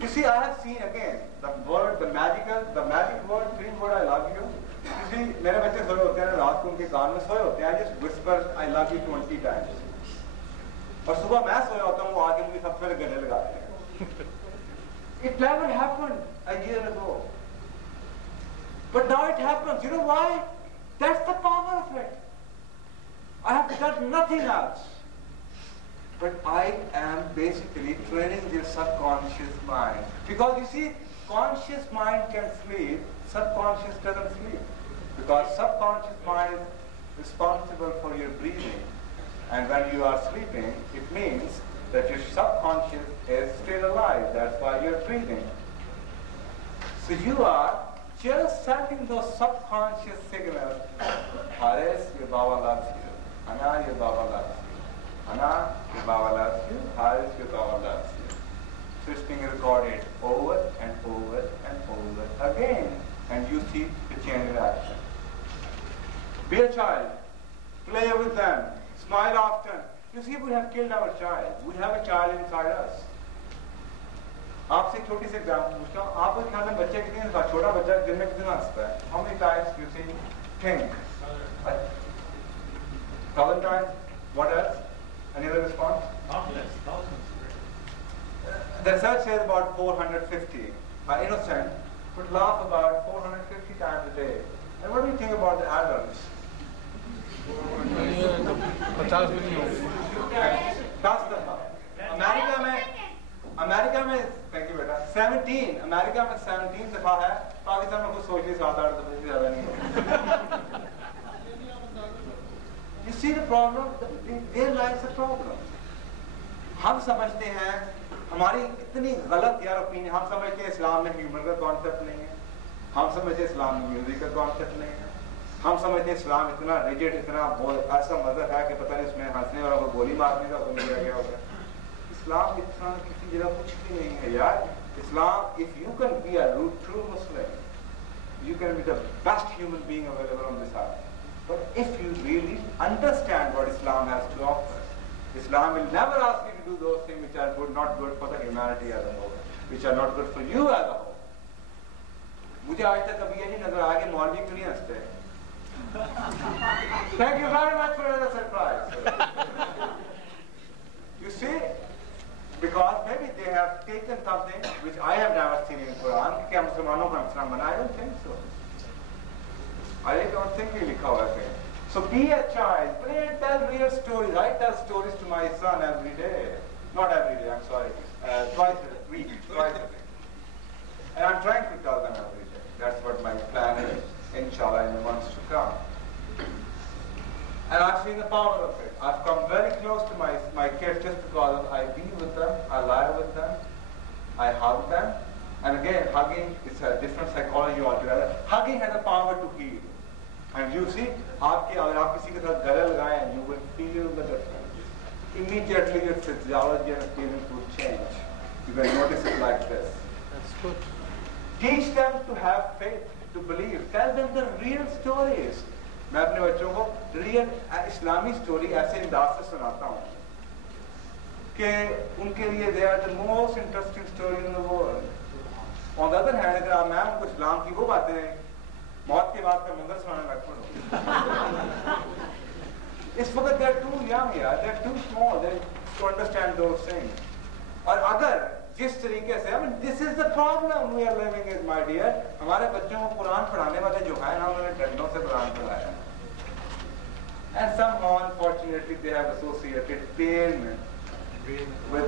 You see, I have seen again the magic word, 3 word, I love you. You see, मेरे बच्चे सोए होते हैं रात को उनके कान में सोए होते हैं. I just whisper I love you 20 times. और सुबह मैं सोया होता हूँ, वो आके मुझे सबसे पहले गले लगाते हैं. It never happened a year ago, but now it happens. You know why? That's the power of it. I have done nothing else. But I am basically training their subconscious mind. Because you see, conscious mind can sleep, subconscious doesn't sleep. Because subconscious mind is responsible for your breathing. And when you are sleeping, it means that your subconscious is still alive. That's why you're breathing. So you are just sending those subconscious signals. Haris, your Baba loves you. Ana, your Baba loves you. Ana, your Baba loves you. Haris, your Baba loves you. So it's being recorded over and over and over again. And you see the chain reaction. Be a child. Play with them. Smile often. You see, we have killed our child. We have a child inside us. आपसे छोटी सी example पूछता हूँ. आपको ख्याल में बच्चे कितने दिन छोटा बच्चा दिन में कितना हंसता है? How many times you see think? 1,000 times. What else? Any other response? Countless, thousands. The research says about 450. Innocent would laugh about 450 times a day. And what do you think about the adults? 50 भी नहीं होगी. 10 दफा. America में thank you बेटा 17 America में 17 दफा है. पाकिस्तान में कुछ सोच ली 7-8 दफा से ज्यादा नहीं है. You see the problem? Their life is a problem. हम समझते हैं हमारी इतनी गलत यार ओपिनियन, हम समझते हैं इस्लाम में ह्यूमर का कॉन्सेप्ट नहीं है, हम समझते हैं इस्लाम में म्यूजिक का कॉन्सेप्ट नहीं है, हम समझते हैं इस्लाम इतना रिजिड, इतना ऐसा मजहब है कि पता नहीं उसमें हंसने वाला को गोली मारने का हुक्म दिया गया होगा। इस्लाम इतना किसी जगह कुछ भी नहीं है यार। Islam, if you can be a true Muslim, you can be the best human being available on this earth. But if you really understand what Islam has to offer, Islam will never ask you to do those things which are good, not good for the humanity as a whole, which are not good for you as a whole. मुझे आज तक कभी ये नहीं नजर आया कि मौलवी क्यों नहीं हंसते। Thank you very much for the surprise. You see, because maybe they have taken something which I have never seen in Quran. क्या मुसलमानों का इस्लाम बना? I don't think so. I don't think ये लिखा हुआ है। So be a child, play and tell real stories. I tell stories to my son every day. Not every day, I'm sorry. Twice a week, twice a week. And I'm trying to tell them every day. That's what my plan is, inshallah, in the months to come. And I've seen the power of it. I've come very close to my kids just because I be with them, I lie with them, I hug them. And again, hugging is a different psychology altogether. Hugging has a power to heal. And you see, अगर आप किसी के साथ गले लगाएं, you will feel the difference. Immediately your physiology and feelings will change. You will notice it like this. That's good. Teach them to have faith, to believe. Tell them the real stories. मैं अपने बच्चों को real इस्लामी story ऐसे अंदाज से सुनाता हूँ कि उनके लिए they are the most interesting story in the world. On the other hand, अगर आप मैम को इस्लाम की वो बातें मौत के बाद का मंजर सुनाने लग पड़ो, इस वक्त दे आर टू यंग यार, they are too small to understand those things. और अगर जिस तरीके से, I mean, this is the problem we are living in, my dear. हमारे बच्चों को कुरान पढ़ाने वाले जो है ना, उन्होंने डंडों से कुरान पढ़ाया। And somehow, unfortunately, they have associated pain with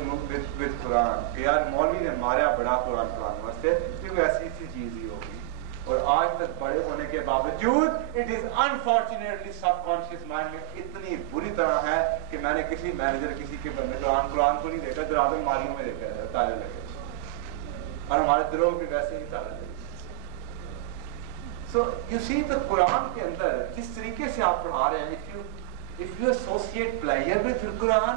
Quran. कि यार मौलवी ने मारा बड़ा कुरान पढ़ाने वास्ते, क्योंकि ऐसी सी चीज ही होगी। और आज तक बड़े होने के बावजूद it is unfortunately subconscious mind में इतनी बुरी तरह है कि मैंने किसी मैनेजर किसी के बंदे कुरान को नहीं देखा, दुरादम मालियों में देखा है ताले लगे, और हमारे दिलों में वैसे ही ताले लगे। So you see the Quran के अंदर जिस तरीके से आप पढ़ा रहे हैं, if you associate player with Quran,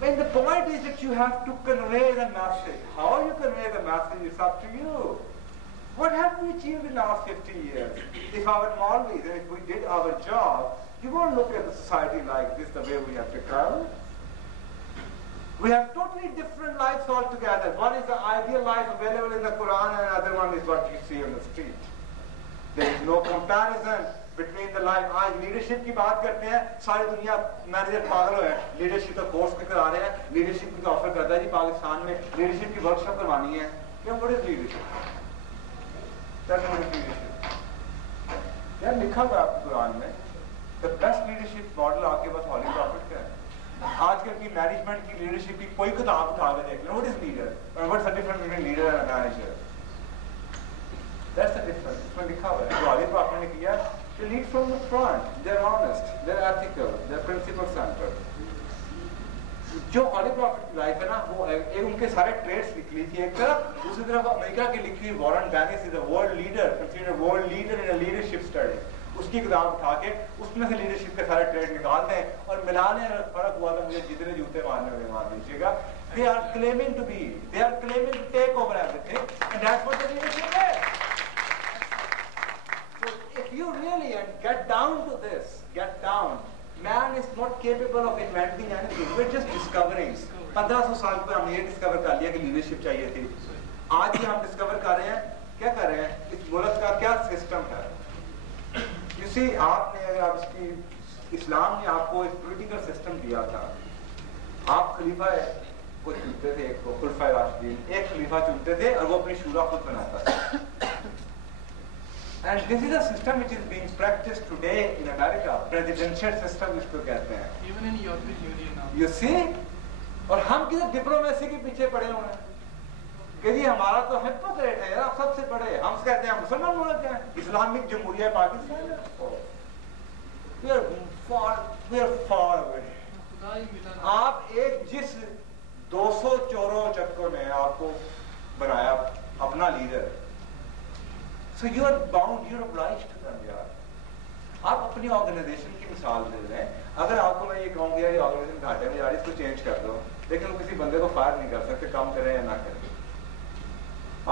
when the point is that you have to convey the message. How you convey the message is up to you. What have we achieved in the last 50 years? If our Maulvis, if we did our job, you won't look at the society like this, the way we have become. We have totally different lives altogether. One is the ideal life available in the Quran, and another one is what you see on the street. There is no comparison between the life. आज leadership की बात करते हैं, सारी दुनिया manager पागल है, leadership का कोर्स करा रहे हैं, लीडरशिप की ऑफर करता है जी पाकिस्तान में लीडरशिप की वर्कशॉप करवानी है। क्या व्हाट इज लीडरशिप? यार लिखा हुआ आपके कुरान में, द बेस्ट लीडरशिप मॉडल आपके पास हॉली प्रॉफिट का है। आजकल की मैनेजमेंट की लीडरशिप की कोई किताब उठा के देख लो, व्हाट इज लीडर और what's the difference between leader and manager, that's the difference. इसमें लिखा हुआ है जो हॉली प्रॉफिट ने किया, they lead from the front, they're honest, they're ethical, they're principle centered. जो हॉली प्रॉफिट की लाइफ है ना, वो एक उनके सारे ट्रेड्स लिख ली थी एक तरफ, दूसरी तरफ अमेरिका की लिखी हुई Warren Bennis is a world leader, considered world leader in a leadership study, उसकी किताब उठा के उसमें से लीडरशिप के सारे ट्रेड निकाल दें और मिलाने, अगर फर्क हुआ तो मुझे जितने जूते मारने होंगे मार दीजिएगा। They are claiming to be, they are claiming to take over everything, and that's what the leadership is. So if you really get down to this, get down. Man is not capable of inventing anything. We're just discovering. 1500 साल पे हमने ये discover कर लिया कि leadership चाहिए थी। आज भी हम डिस्कवर कर रहे हैं, क्या कर रहे हैं, इस मुल्क का क्या सिस्टम है। You see, आपने अगर आप इसकी इस्लाम ने आपको एक पॉलिटिकल सिस्टम दिया था, आप खलीफा को चुनते थे, एक को खुलफा राशिदीन, एक खलीफा चुनते थे और वो अपनी शूरा खुद बनाता था। And this is a system which is being practiced today in America, presidential system जिसको कहते हैं। Even in European Union now. You see, और हम किसी डिप्लोमेसी के पीछे पड़े हुए हैं कि जी हमारा तो हिपोक्रेट है यार, आप सबसे बड़े, हम कहते हैं मुसलमान मुल्क है, इस्लामिक जमहूरिया पाकिस्तान है। We are far away। आप एक जिस 2 So you are bound, you are obliged to them यार. आप अपनी ऑर्गेनाइजेशन की मिसाल दे रहे हैं. अगर आपको मैं ये कहूँगा यार ये ऑर्गेनाइजेशन घाटे में यार इसको चेंज कर दो, लेकिन वो किसी बंदे को फायर नहीं कर सकते, काम करें या ना करें.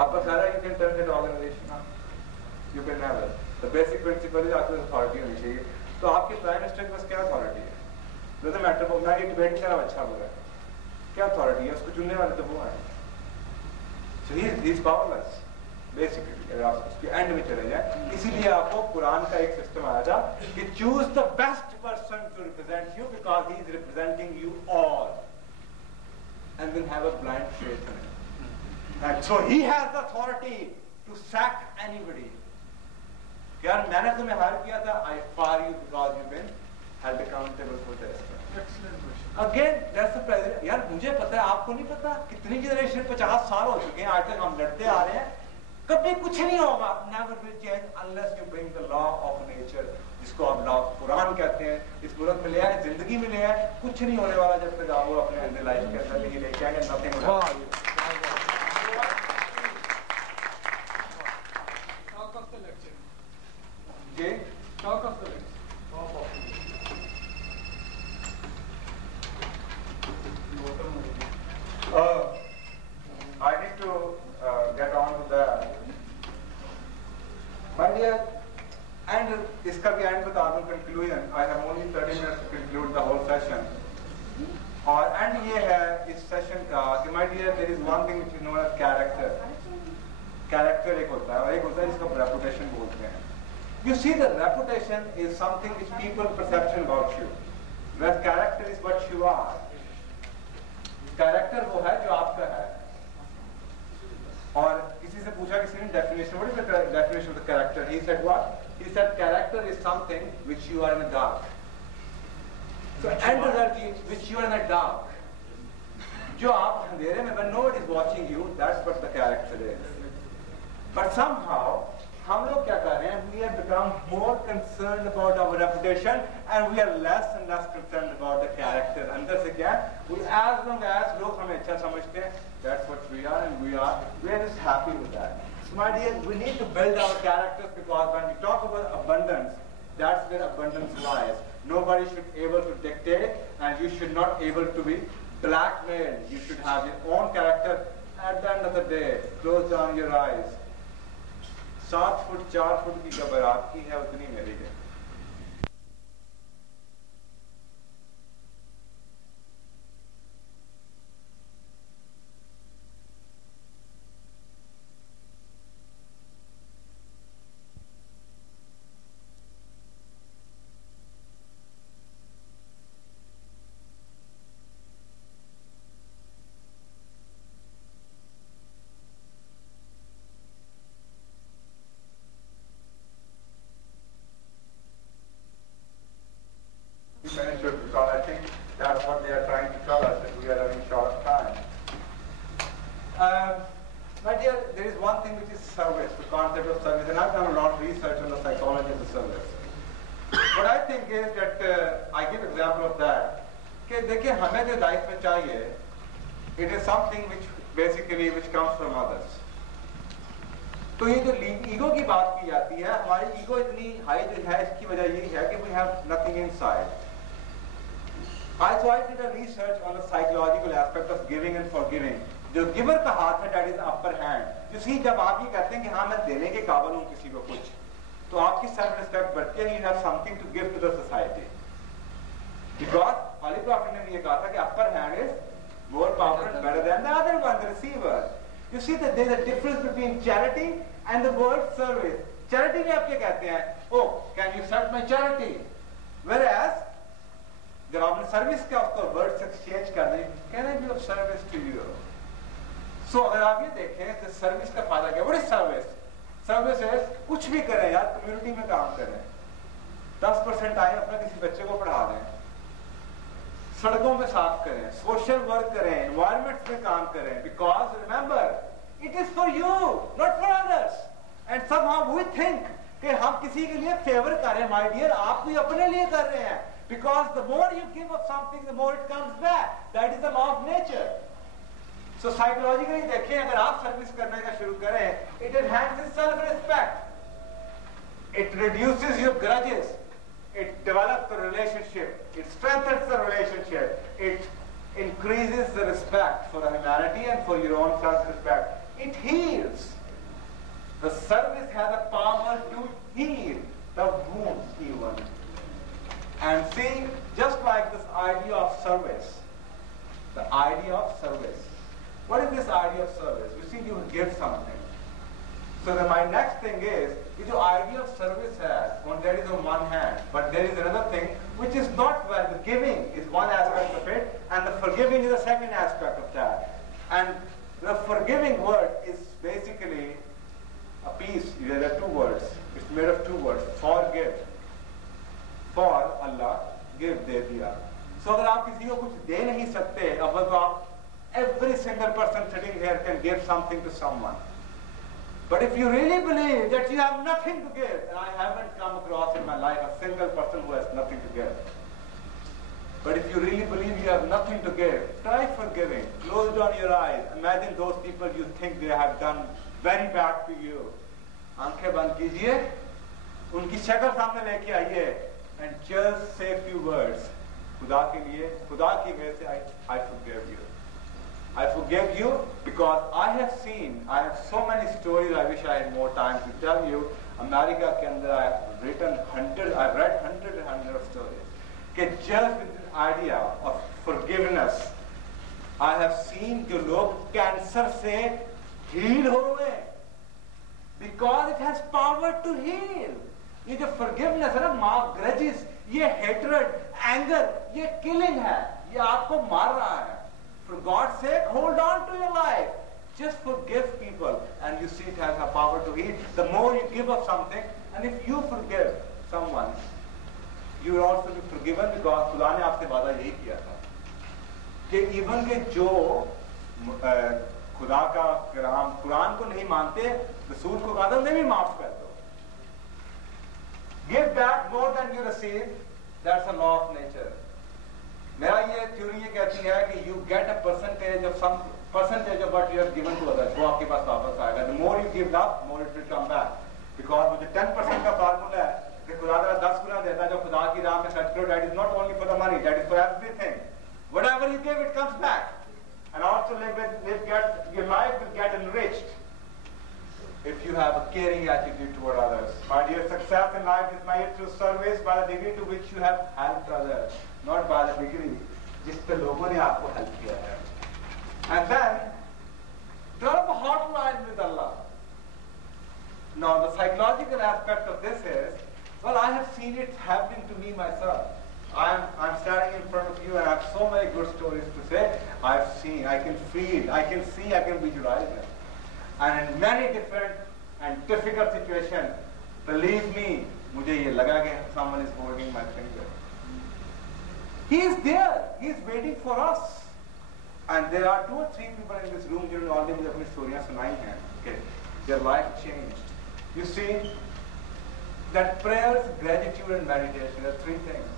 आपका ख्याल है you can turn that organization on? You can never. The basic principle is आपके अथॉरिटी होनी चाहिए. तो आपके प्राइम मिनिस्टर के पास क्या अथॉरिटी है? Doesn't matter वो ना ये डिबेट करना अच्छा बुरा है. क्या अथॉरिटी है? उसको चुनने वाले तो वो हैं. So he is powerless. Basically, अगर आप उसके एंड में चले जाएं, इसीलिए आपको कुरान का एक सिस्टम आया था कि choose the best person to represent you because he is representing you all, and then have a blind faith in it. And so he has the authority to sack anybody. यार मैंने तुम्हें higher किया था, I fire you because you've been held accountable for this. Again, that's the president. यार मुझे पता है, आपको नहीं पता कितनी जनरेशन 50 साल हो चुके हैं आज तक हम लड़ते आ रहे हैं. कभी कुछ नहीं होगा. Never will change unless you bring the law of nature, जिसको आप लॉ कुरान कहते हैं. इस मुल्क में ले आए, जिंदगी में ले आए, कुछ नहीं होने वाला जब तक आप वो अपने लाइफ के अंदर नहीं लेके आएंगे. Nothing will happen. Talk of the lecture. Ji Talk of the lecture. I need to get on to that. My dear, and इसका भी end बता दूं conclusion. I have only 30 minutes to conclude the whole session. और end ये है इस session का कि my dear, there is one thing which is known as character. Character एक होता है और एक होता है जिसको reputation बोलते हैं. You see, the reputation is something which people perception about you. Whereas character is what you are. Character वो है जो आपका है. और किसी से पूछा किसी ने definition, what is the definition of the character? He said what? He said character is something which you are in the dark. So end result is which you are in the dark. जो आप अंधेरे में, when nobody is watching you, that's what the character is. But somehow हम लोग क्या कर रहे हैं? We have become more concerned about our reputation and we are less and less concerned about the character. अंदर से क्या? We, as long as लोग हमें अच्छा समझते हैं, that's what we are, and we are just happy with that. So my dear, we need to build our characters because when we talk about abundance, that's where abundance lies. Nobody should be able to dictate, and you should not able to be blackmailed. You should have your own character. At the end of the day, close down your eyes. 7 foot 4 foot की जो बारात की है उतनी मेरी है. Because I think that's what they are trying to tell us, that we are running short of time. My dear, there is one thing which is service, the concept of service, and I've done a lot of research on the psychology of the service. What I think is that I give example of that. कि देखिए हमें जो life में चाहिए, it is something which basically which comes from others. तो ये जो ego की बात की जाती है, हमारी ईगो इतनी हाई जो है, इसकी वजह यही है कि we have nothing inside. I did a research on the psychological aspect of giving and forgiving. जो गिवर का हाथ है, that is upper hand. You see, जब आप ये कहते हैं कि हाँ मैं देने के काबिल हूँ किसी को कुछ, तो आपकी self respect बढ़ती है. You have something to give to the society. Because Holy Prophet ने ये कहा था कि upper hand is more powerful and better than the other one, the receiver. You see that there is a difference between charity and the word service. Charity में आप क्या कहते हैं? Oh, can you accept my charity? Whereas जब आपने service का उसको word से एक्सचेंज कर दें, can I be of service to you. So अगर आप ये देखें तो सर्विस का फायदा क्या? What is service? सर्विस है कुछ भी करें यार, कम्युनिटी में काम करें, 10% आए अपने किसी बच्चे को पढ़ा दें, सड़कों में साफ करें, सोशल वर्क करें, एनवायरमेंट में काम करें. Because remember it is for you not for others. And somehow we think कि हम किसी के लिए फेवर कर रहे हैं. माय डियर, आप भी अपने लिए कर रहे हैं. Because the more you give of something, the more it comes back. That is the law of nature. So psychologically देखें, अगर आप सर्विस करने का शुरू करें, it enhances self-respect. It reduces your grudges. It develops the relationship. It strengthens the relationship. It increases the respect for humanity and for your own self-respect. It heals. The service has a power to heal the wounds even. And see, just like this idea of service, the idea of service. What is this idea of service? You see, you give something. So then my next thing is, the idea of service has, that is on one hand, but there is another thing which is not well. The giving is one aspect of it, and the forgiving is the second aspect of that. And the forgiving word is basically a piece. There are two words. It's made of two words. Forgive. For Allah, give, दे दिया. So अगर आप किसी को कुछ दे नहीं सकते, अब तो आप every single person sitting here can give something to someone. But if you really believe that you have nothing to give, and I haven't come across in my life a single person who has nothing to give. But if you really believe you have nothing to give, try forgiving. Close down your eyes. Imagine those people you think they have done very bad to you. आंखें बंद कीजिए, उनकी शक्ल सामने लेके आइए, and just say a few words. खुदा के लिए, खुदा की वजह से I forgive you. I forgive you because I have so many stories. I wish I had more time to tell you. America के अंदर I've read hundreds and hundreds of stories. Okay, just with the idea of forgiveness, I have seen जो लोग cancer से heal हो गए because it has power to heal. ये जो forgiveness है ना, माँ grudges, ये hatred, anger, ये killing है, ये आपको मार रहा है. For God's sake, hold on to your life. Just forgive people, and you see it has a power to heal. The more you give of something, and if you forgive someone, you will also be forgiven because खुदा ने आपसे वादा यही किया था कि even के जो खुदा का कुरान को नहीं मानते, रसूल को कहा था उन्हें भी माफ कर दो. Give back more than you receive. That's a law of nature. मेरा ये थ्योरी ये कहती है कि you get a percentage of what you have given to others. वो आपके पास वापस आएगा. The more you give love, more it will come back. Because वो जो 10% का फार्मूला है कि खुदा तेरा 10 गुना देता है जो खुदा की राह में खर्च करो. That is not only for the money. That is for everything. Whatever you give, it comes back. And also your life will get enriched if you have a caring attitude toward others. My dear, success in life is measured through service by the degree to which you have helped others, not by the degree जिस पे लोगों ने आपको help किया है. And then develop a hotline with Allah. Now the psychological aspect of this is, well, I have seen it happening to me myself. I'm standing in front of you and I have so many good stories to say. I've seen, I can feel, I can see, I can visualize them. And in many different and difficult situations, believe me, मुझे ये लगा कि someone is holding my finger. He is there. He is waiting for us. And there are 2 or 3 people in this room जिन्होंने already मुझे अपनी स्टोरियां सुनाई हैं. Okay, their life changed. You see, that prayers, gratitude, and meditation are 3 things.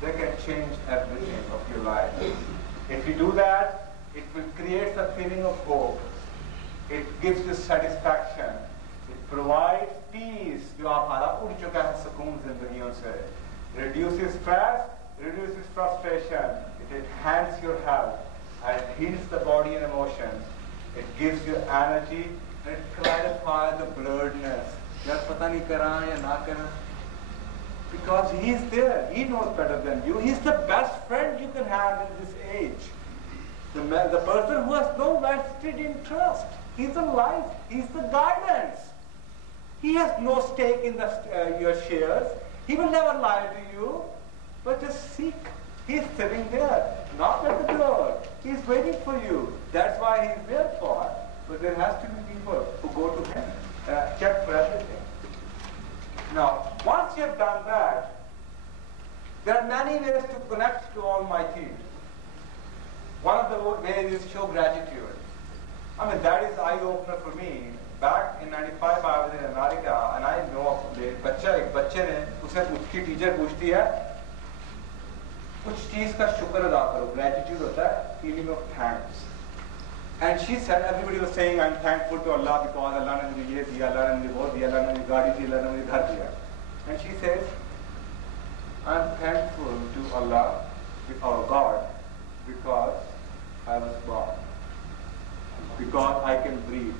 They can change everything of your life. If you do that, it will create a feeling of hope. It gives you satisfaction. It provides peace. जो आपका उड़ चुका है सुकून जिंदगियों से. Reduces stress, reduces frustration. It enhances your health and heals the body and emotions. It gives you energy and it clarifies the blurredness. यार पता नहीं करा या ना करा. Because he is there. He knows better than you. He is the best friend you can have in this age. The person who has no vested interest. He's the life. He's the guidance. He has no stake in your shares. He will never lie to you. But just seek. He's sitting there, knock at the door. He's waiting for you. That's why he's there for. But there has to be people who go to him, check for everything. Now, once you have done that, there are many ways to connect to Almighty. One of the ways is show gratitude. I mean, that is eye-opener for me. Back in 95, I was in America, and I know of एक बच्चे ने उसे उसकी teacher पूछती है कुछ चीज का शुक्र अदा करो. Gratitude होता है feeling of thanks. And she said, everybody was saying, I'm thankful to Allah because Allah ne mujhe ye diya, Allah ne mujhe wo diya, Allah ne mujhe gaadi di, Allah ne mujhe ghar diya. And she says, I'm thankful to Allah, our God, because I was born, because I can breathe.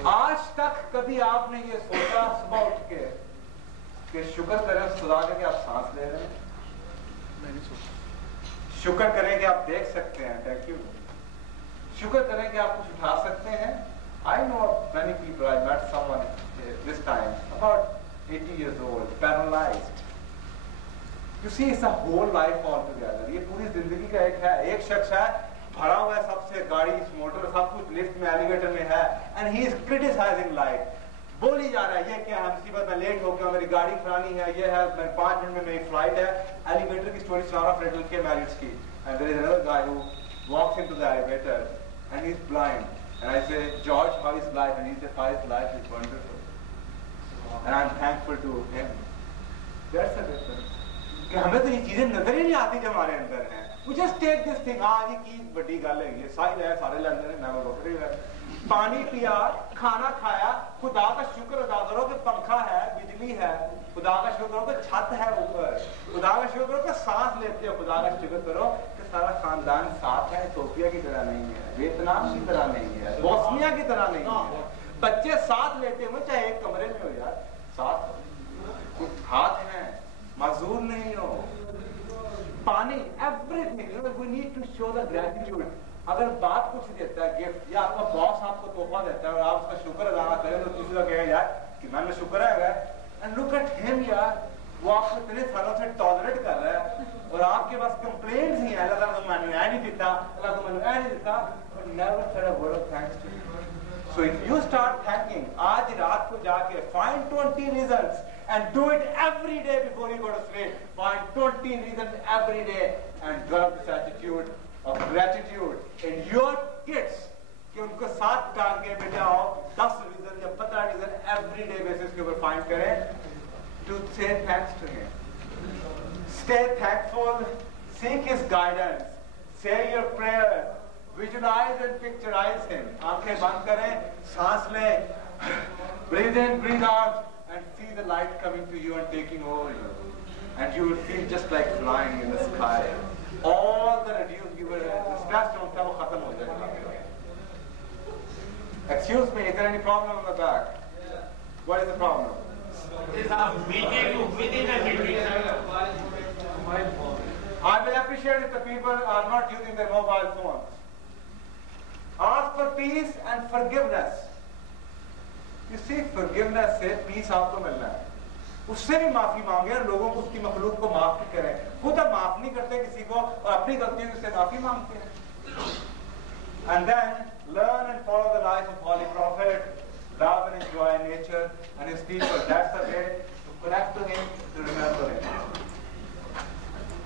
आज तक कभी आपने ये सोचा सुबह उठ के कि शुक्र करें उस खुदा का कि आप सांस ले रहे हैं? मैंने सोचा। शुक्र करें कि आप देख सकते हैं, थैंक यू। शुक्र करें कि आप कुछ उठा सकते हैं। I know many people, I met someone this time, about 80 years old, paralyzed. You see, it's a whole life altogether. ये पूरी जिंदगी का एक है, एक शख्स है, भरा हुआ है सबसे, गाड़ी, मोटर, सब कुछ लिफ्ट में, एलिवेटर में है, and he is criticizing life. बोल ही जा रहा है, ये क्या है, मुसीबत में लेट हो गया, मेरी गाड़ी फलानी है, ये है, मैं 5 मिनट में मेरी फ्लाइट है। एलिवेटर की स्टोरी सुना रहा हूं फ्रेडरिक के मैरिज की, and there is another guy who walks into the elevator and he's blind, and I say, George, how is life? And he says, how is life? Is wonderful, and I'm thankful to him. That's the difference. कि हमें तो ये चीजें नजर ही नहीं आती जो हमारे अंदर हैं। We just take this thing, हाँ ये की बड़ी गल है, ये साहिल है, सारे अंदर है, मैं बकरी है, पानी पिया, खाना खाया, खुदा का शुक्र अदा करो कि पंखा है, बिजली है, खुदा का शुक्र करो कि छत है ऊपर, खुदा का शुक्र करो कि सांस लेते हो, खुदा का शुक्र करो कि सारा खानदान साथ है, इथियोपिया की तरह नहीं है, वियतनाम की तरह नहीं है, बोस्निया की तरह नहीं है, बच्चे साथ लेते हुए चाहे एक कमरे में हो यार, साथ कुछ हाथ हैं, मजदूर नहीं हो, पानी, everything, we need to show the gratitude. अगर बात कुछ देता है, गिफ्ट, या आपका बॉस आपको तोहफा देता है और आप उसका शुक्र अदा करें तो किसी का कहे यार कि मैंने शुक्र है, एंड लुक एट हिम यार, वो आपको इतने सालों से टॉलरेट कर रहा है और आपके पास कंप्लेंट्स ही है, अल्लाह तो मैंने ऐ नहीं देता, अल्लाह तो मैंने ऐ नहीं देता, but never said a word of thanks to you. So if you start thanking, आज रात को जाके find 20 reasons and do it every day before you go to sleep. Find 20 reasons every day and develop this attitude of gratitude in your kids. कि उनको साथ डाल के बेटा आओ 10 reason या 15 reason every day basis के ऊपर find करें to say thanks to him. Stay thankful, seek his guidance, say your prayers, visualize and picturize him. आंखें बंद करें, सांस लें, breathe in, breathe out, and see the light coming to you and taking over you. And you will feel just like flying in the sky. All the reduced, you will, the stress don't have a khatam ho jayega. Excuse me, is there any problem on the back? What is the problem? meeting within a meeting. I will appreciate if the people are not using their mobile phones. Ask for peace and forgiveness. You see, forgiveness से peace आपको मिलना है. उससे भी माफी मांगे और लोगों को, उसकी मखलूक को माफ भी करें. खुद हम माफ नहीं करते किसी को और अपनी गलतियों से माफी मांगते हैं. And then learn and follow the life of Holy Prophet. Love and enjoy nature and his people. That's the way to connect to him, to remember him.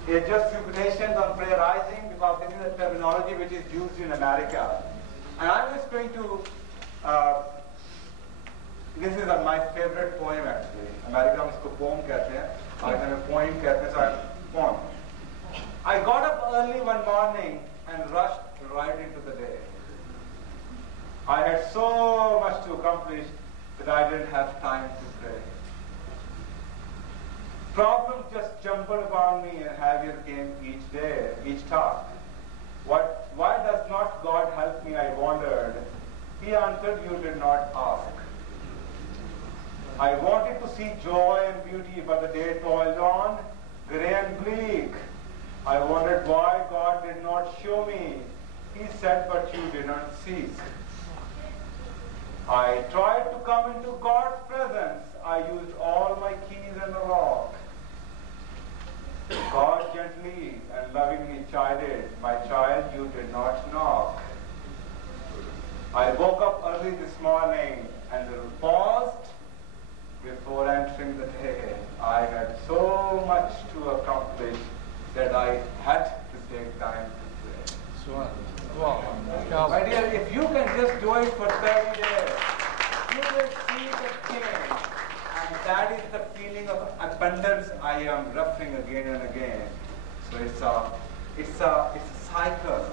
It's just few quotations on prayer rising because this is a terminology which is used in America. And I'm just going to, this is my favorite poem actually. America में इसको poem कहते हैं, आगे में poem कहते हैं, so poem. I got up early one morning and rushed right into the day. I had so much to accomplish that I didn't have time to pray. Problems just jumbled upon me and heavier came each day, each task. Why does not God help me? I wondered. He answered, you did not ask. I wanted to see joy and beauty, but the day toiled on, grey and bleak. I wondered why God did not show me. He said, but you did not seek. I tried to come into God's presence. I used all my keys and the lock. God gently and lovingly chided, my child, you did not knock. I woke up early this morning and paused before entering the day. I had so much to accomplish that I had to take time to pray. My dear, if you can just do it for 30 days, you will see the change. And that is the feeling of abundance I am referring again and again. So it's a cycle.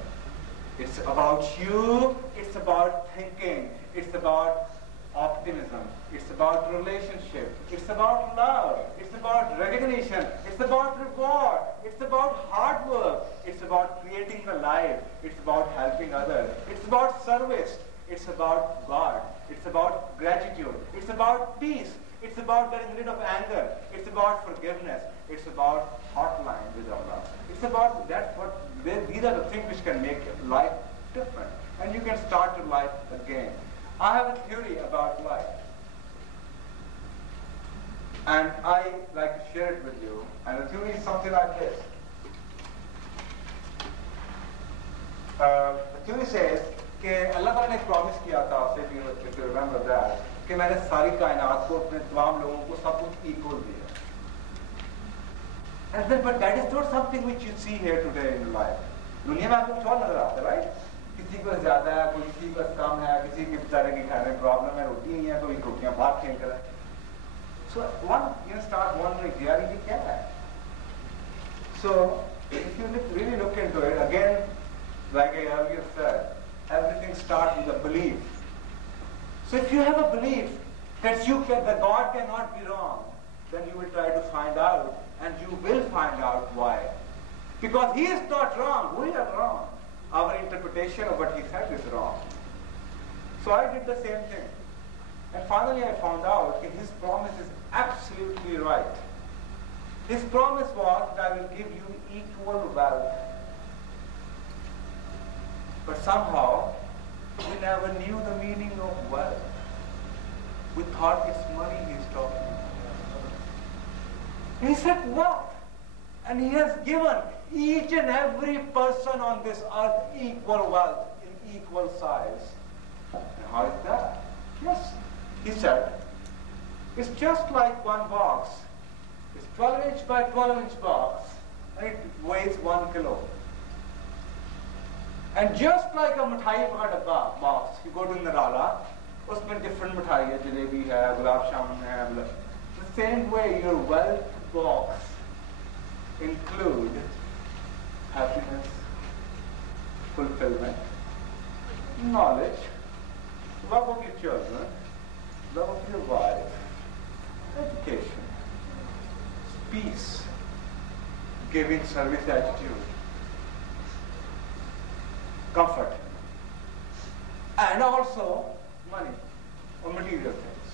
It's about you, it's about thinking, it's about optimism, it's about relationship, it's about love, it's about recognition, it's about reward, it's about hard work, it's about creating the life, it's about helping others, it's about service, it's about God, it's about gratitude, it's about peace, it's about getting rid of anger, it's about forgiveness, it's about hotline with Allah. It's about these are the things which can make life different. And you can start your life again. I have a theory about life. And I like to share it with you. And the theory is something like this. The theory says कि अल्लाह ताला ने promise किया था आपसे, if you remember that, कि मैंने सारी कायनात को अपने तमाम लोगों को सब कुछ इक्वल दिया. And then, but that is not something which you see here today in life. दुनिया में आपको कुछ और नजर आता है, right? किसी को ज्यादा है, कोई किसी को कम है, किसी के बेचारे की खाने में प्रॉब्लम है, रोटी नहीं है, कोई रोटियां बाहर फेंक रहा है. So one, start wondering, reality क्या है? So if you really look into it, again, like I earlier said, everything starts with a belief. So if you have a belief that that God cannot be wrong, then you will try to find out, and you will find out why. Because He is not wrong, we are wrong. Our interpretation of what He said is wrong. So I did the same thing. And finally I found out that His promise is absolutely right. His promise was that I will give you equal wealth. But somehow, we never knew the meaning of wealth. We thought it's money He's talking about. He said, what? And He has given each and every person on this earth equal wealth in equal size. And how is that? Yes, He said, it's just like one box. It's 12-inch by 12-inch box, and it weighs 1 kilo. And just like a mithai box, you go to Nirala, उसमें different mithai है, jalebi है, gulab jamun है. The same way your wealth box include happiness, fulfillment, knowledge, love of your children, love of your wife, education, peace, giving service attitude, comfort, and also money or material things.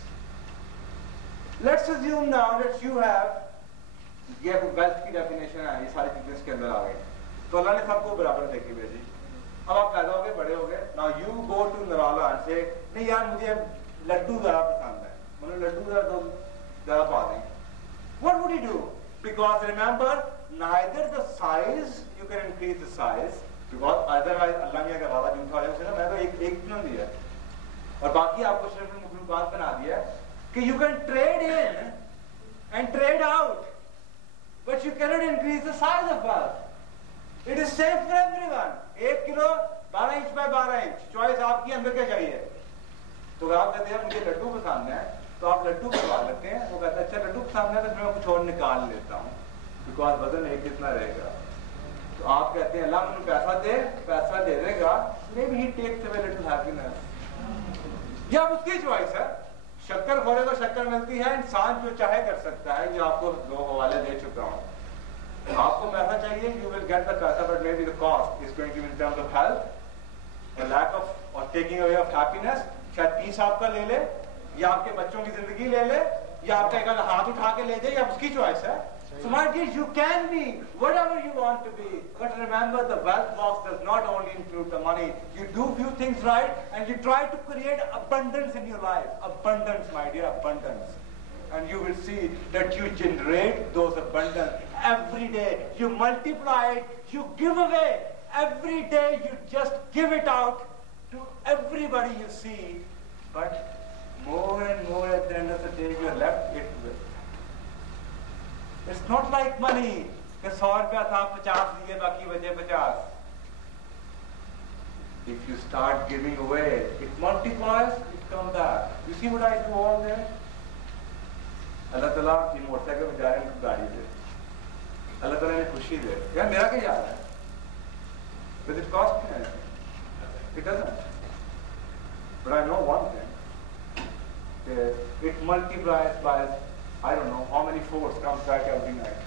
Let's assume now that you have ये wealth की definition है, ये सारी चीजें इसके अंदर आ गई. तो अल्लाह ने सबको बराबर देखी भेजी. अब आप पैदा हो गए, बड़े हो गए. Now you go to Nirala and say, नहीं यार मुझे लड्डू ज़्यादा पसंद है. मतलब लड्डू ज़्यादा पा दें. What would you do? Because remember, neither the size, you can increase the size, because otherwise अल्लाह ने अगर वादा झूठा हो जाए, उसे ना मैं तो एक क्यों दिया. और बाकी आपको सिर्फ मुख्तलिफ बना दिया कि you can trade in and trade out. But you cannot increase the size of wealth. It is safe for everyone. 1 kilo 12 inch by 12 inch. Choice आपकी अंदर क्या चाहिए? तो आप कहते हैं मुझे लड्डू पसंद है, तो आप लड्डू बनवा लेते हैं. वो कहता है अच्छा लड्डू पसंद है तो मैं कुछ और निकाल लेता हूँ. Because वजन एक कितना रहेगा. तो आप कहते हैं अल्लाह मुझे पैसा दे देगा. Maybe He takes away little happiness. ये अब उसकी choice है. शक्कर खोले तो शक्कर मिलती है. इंसान जो चाहे कर सकता है. ये आपको 2 हवाले दे चुका हूँ. आपको पैसा चाहिए, you will get the पैसा, but maybe the cost is going to be in terms of health, a lack of or taking away of happiness. शायद पीस आपका ले ले, या आपके बच्चों की जिंदगी ले ले, या आपका एक हाथ उठा के ले जाए, या उसकी चॉइस है. So my dear, you can be whatever you want to be, but remember the wealth box does not only include the money. You do few things right, and you try to create abundance in your life. Abundance, my dear, abundance. And you will see that you generate those abundance every day. You multiply it, you give away. Every day you just give it out to everybody you see. But more and more at the end of the day you are left it with. It's not like money. कि 100 रुपया था 50 दिए बाकी बचे 50. If you start giving away, it multiplies, it comes back. You see what I do all day? अल्लाह ताला इन motorcycle में जा रहे हैं उनको गाड़ी दे. अल्लाह ताला ने खुशी दे. यार मेरा क्या याद है? Does it cost me anything? It doesn't. But I know one thing. It multiplies by, I don't know how many folds, comes back every night.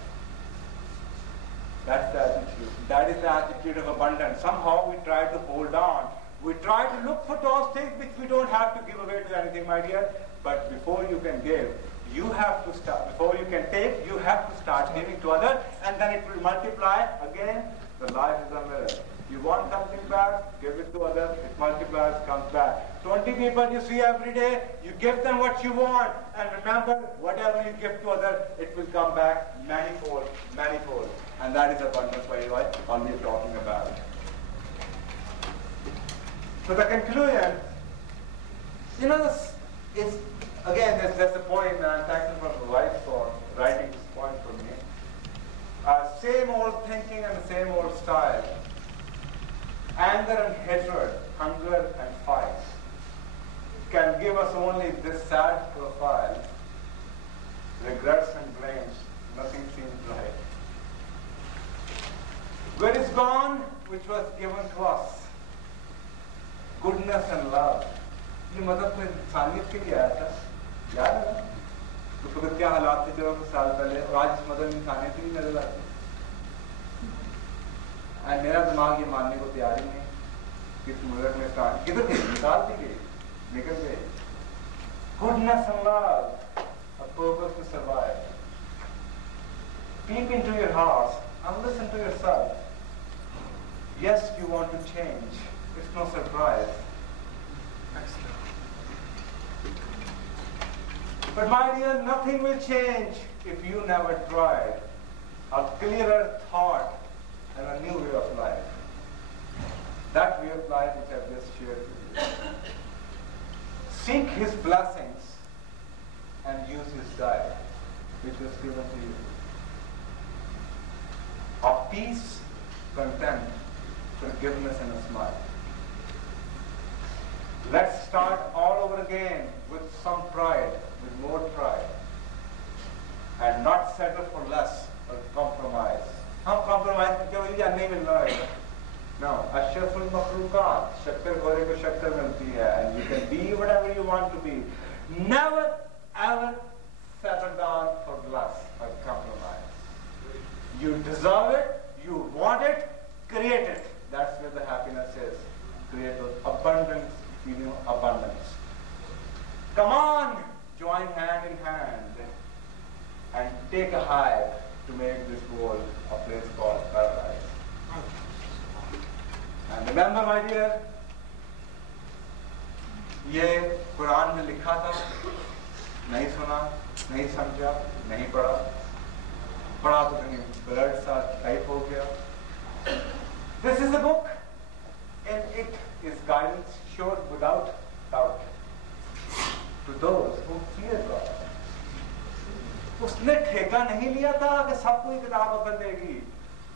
That's the attitude. That is the attitude of abundance. Somehow we try to hold on. We try to look for those things which we don't have to give away to anything, my dear. But before you can give, you have to start. Before you can take, you have to start giving to others, and then it will multiply. Again, the life is a mirror. You want something back, give it to others, it multiplies, comes back. 20 people you see every day, you give them what you want, and remember, whatever you give to others, it will come back manifold, manifold. And that is abundance what you are always talking about. So the conclusion, you know, this is, again, that's the point, and I'm thankful for the wife for writing this point for me. Same old thinking and the same old style. Anger and hatred, hunger and fight can give us only this sad profile. Regrets and blames, nothing seems right. Where is gone, which was given to us? Goodness and love. ये मतलब तो इंसानियत के लिए आया था, याद है ना? तो फिर क्या हालात थे जब कुछ साल पहले, और आज इस मतलब इंसानियत ही नहीं नजर आती। और मेरा दिमाग ये मानने को तैयार ही नहीं कि इस मुल्क में स्टार्ट किधर गए, निकाल दी गई, निकल गए। Goodness and love, a purpose to survive. Peep into your heart and listen to yourself. Yes, you want to change. It's no surprise. But my dear, nothing will change if you never tried a clearer thought and a new way of life. That way of life which I've just shared with you. Seek His blessings and use His diet, which was given to you. Of peace, content, forgiveness, and a smile. Let's start all over again with some pride, with more pride, and not settle for less or compromise. हम compromise करके वही जानने मिल रहा है. No, अशरफुल मखलूकात, शक्कर गोरे को शक्कर मिलती है, and you can be whatever you want to be. Never ever settle down for less or compromise. You deserve it, you want it, create it. That's where the happiness is. Create abundance, feeling of abundance. Come on, join hand in hand and take a hike to make this world a place called paradise. And remember, my dear, ये कुरान में लिखा था, नहीं सुना, नहीं समझा, नहीं पढ़ा, पढ़ा तो कहीं ब्लड सा टाइप हो गया. This is a book, and it is guidance sure without doubt to those who fear God. उसने ठेका नहीं लिया था कि सबको ये किताब बदल देगी.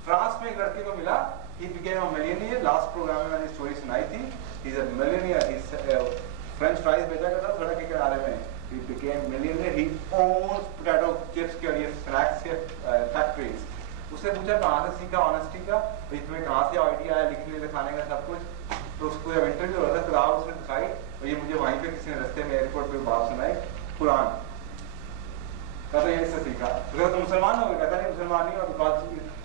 फ्रांस में एक लड़के को मिला, he became a millionaire. Last program में मैंने स्टोरी सुनाई थी. He's a millionaire. He's French fries बेचा करता था सड़क के किनारे में. He became millionaire. He owns potato chips के और ये snacks के factories. उससे पूछा कहाँ से सीखा ऑनेस्टी का, इसमें कहाँ से आइडिया आया लिखने लिखाने का सब कुछ. तो उसको जब इंटरव्यू हो रहा था किताब उसने दिखाई और ये मुझे वहीं पे किसी ने रास्ते में एयरपोर्ट पे बात सुनाई. कुरान कहता ये इससे सीखा. तो तुम मुसलमान हो गए? कहता नहीं मुसलमान नहीं हो. बिकॉज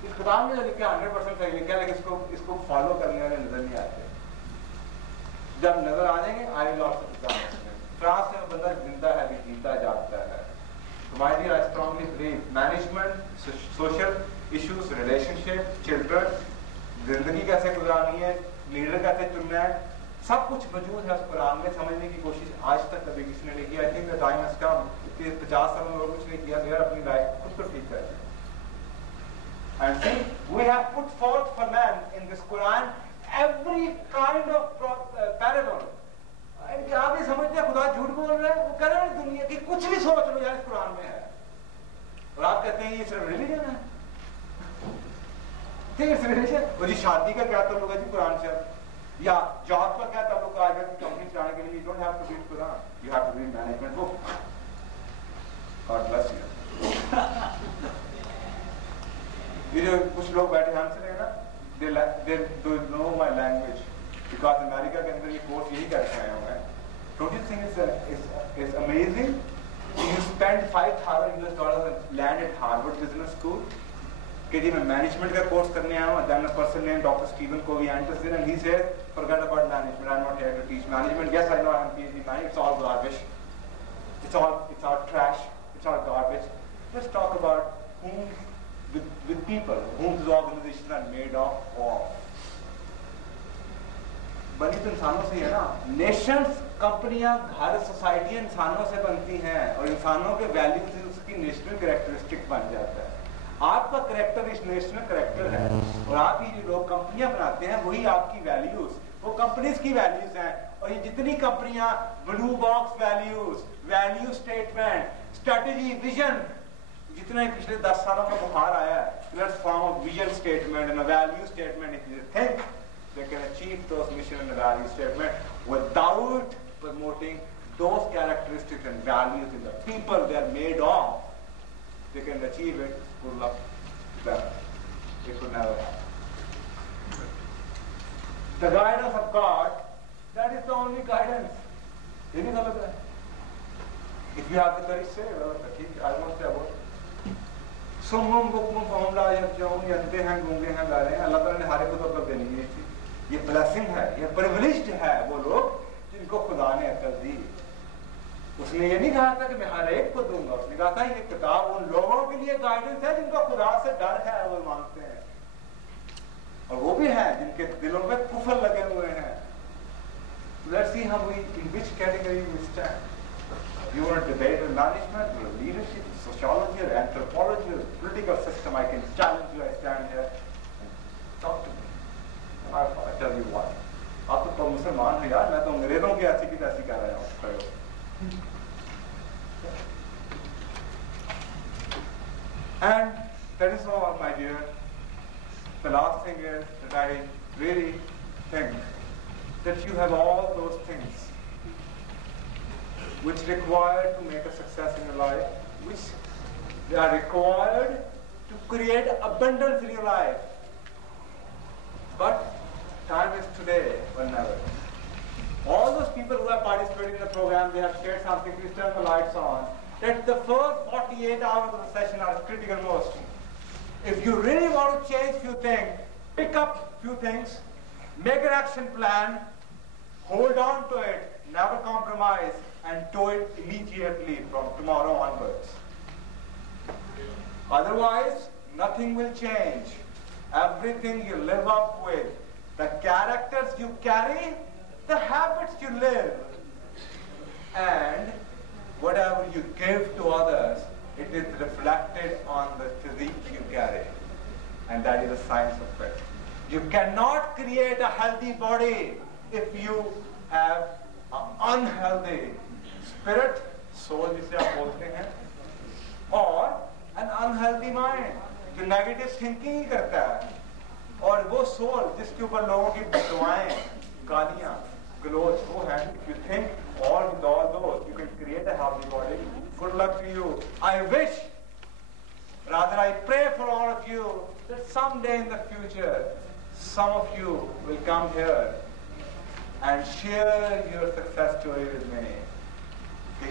इस किताब में जो लिखा 100% सही लिखा है, लेकिन इसको फॉलो करने वाले नजर नहीं आते. जब नजर आ जाएंगे I will also examine. France में बंदा जिंदा है, भी जीता जाता है. So my dear, I strongly believe management, social issues, relationship, children, जिंदगी कैसे गुजारनी है, लीडर कैसे चुनना है, सब कुछ मौजूद है उस कुरान में. समझने की कोशिश आज तक कभी किसी ने नहीं की. I think the time has come कि 50 साल में और कुछ नहीं किया गया, अपनी लाइफ खुद को ठीक करें. And see, we have put forth for man in this Quran every kind of parable. आप ये समझते हैं खुदा झूठ बोल रहा है? वो कह रहा है दुनिया की कुछ भी सोच लो यार इस कुरान में है. और आप कहते हैं ये सिर्फ रिलीजन है. ठीक है, रिलीजन. और जी शादी का क्या ताल्लुक है जी कुरान से? या जॉब का क्या ताल्लुक है? अगर कंपनी चलाने के लिए you don't have to read Quran, you have to read management book. God bless you. ये जो कुछ लोग बैठे हमसे रहे ना, they know my language. Because America के अंदर ये कोर्स यही करके आए हुए हैं. Don't you think it's amazing? You spend $5,000 and land at Harvard Business School. कि जी मैं मैनेजमेंट का कोर्स करने आया हूँ. Then a person named Dr. Stephen Covey enters in and he says, forget about management. I'm not here to teach management. Yes, I know I'm PhD man. It's all garbage. It's all trash. It's all garbage. Let's talk about with people whom these organizations are made of. बनी तो इंसानों से है ना. Nations, कंपनियां, घर, society इंसानों से बनती हैं और इंसानों के वैल्यूज से उसकी नेशनल कैरेक्टरिस्टिक बन जाता है. आपका कैरेक्टर इस नेशनल कैरेक्टर है और आप ये जो लोग कंपनियां बनाते हैं वही आपकी वैल्यूज, वो कंपनीज की वैल्यूज हैं. और ये जितनी कंपनियां blue box values, value statement, strategy, vision, जितना पिछले 10 सालों का बुखार आया है, let's form a vision statement and a value statement. If you think they can achieve those mission and value statement without promoting those characteristics and values in the people they are made of, they can achieve it. Good luck to them. They could never have. The guidance of God, that is the only guidance. If you have the courage, say, I won't say about it. Summum bukmum famam la yajjaun yante hain gunge hain गा रहे हैं. अल्लाह ताला ने हर एक को अकल देनी है. ये ब्लेसिंग है, ये प्रिविलेज्ड है वो लोग जिनको खुदा ने अकल दी. उसने ये नहीं कहा था कि मैं हर एक को दूंगा. उसने कहा था ये किताब उन लोगों के लिए गाइडेंस है जिनको खुदा से डर है, वो मानते हैं. और वो भी है जिनके दिलों में कुफर लगे हुए हैं. Let's see how in which category we stand. You want to debate with management, or leadership, sociology, or anthropology, or political system, I can challenge you. I stand here and talk to me. I tell you what. आप तो मुसलमान हो यार, मैं तो अंग्रेजों की ऐसी की तैसी कह रहा हूँ. And that is all, my dear. The last thing is that I really think that you have all those things which require to make a success in your life, which they are required to create abundance in your life. But time is today or never. All those people who have participated in the program, they have shared something. Please turn the lights on. That the first 48 hours of the session are critical most. If you really want to change few things, pick up few things, make an action plan, hold on to it, never compromise, and do it immediately from tomorrow onwards. Otherwise, nothing will change. Everything you live up with, the characters you carry, the habits you live, and whatever you give to others, it is reflected on the physique you carry. And that is the science of it. You cannot create a healthy body if you have an unhealthy spirit, soul जिसे आप बोलते हैं, और an unhealthy mind, जो negative thinking ही करता है. और वो soul जिसके ऊपर लोगों की बददुआएं, गालियां, glows, वो है. If you think with all those, you can create a healthy body. Good luck to you. I wish, rather I pray for all of you, that someday in the future, some of you will come here and share your success story with me.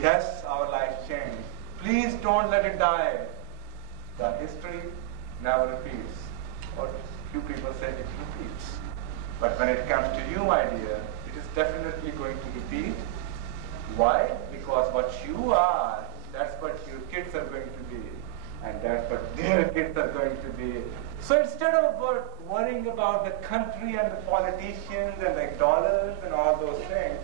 Yes, our lives changed. Please don't let it die. The history never repeats. Or few people say it repeats. But when it comes to you, my dear, it is definitely going to repeat. Why? Because what you are, that's what your kids are going to be. And that's what their kids are going to be. So instead of worrying about the country and the politicians and the dollars and all those things,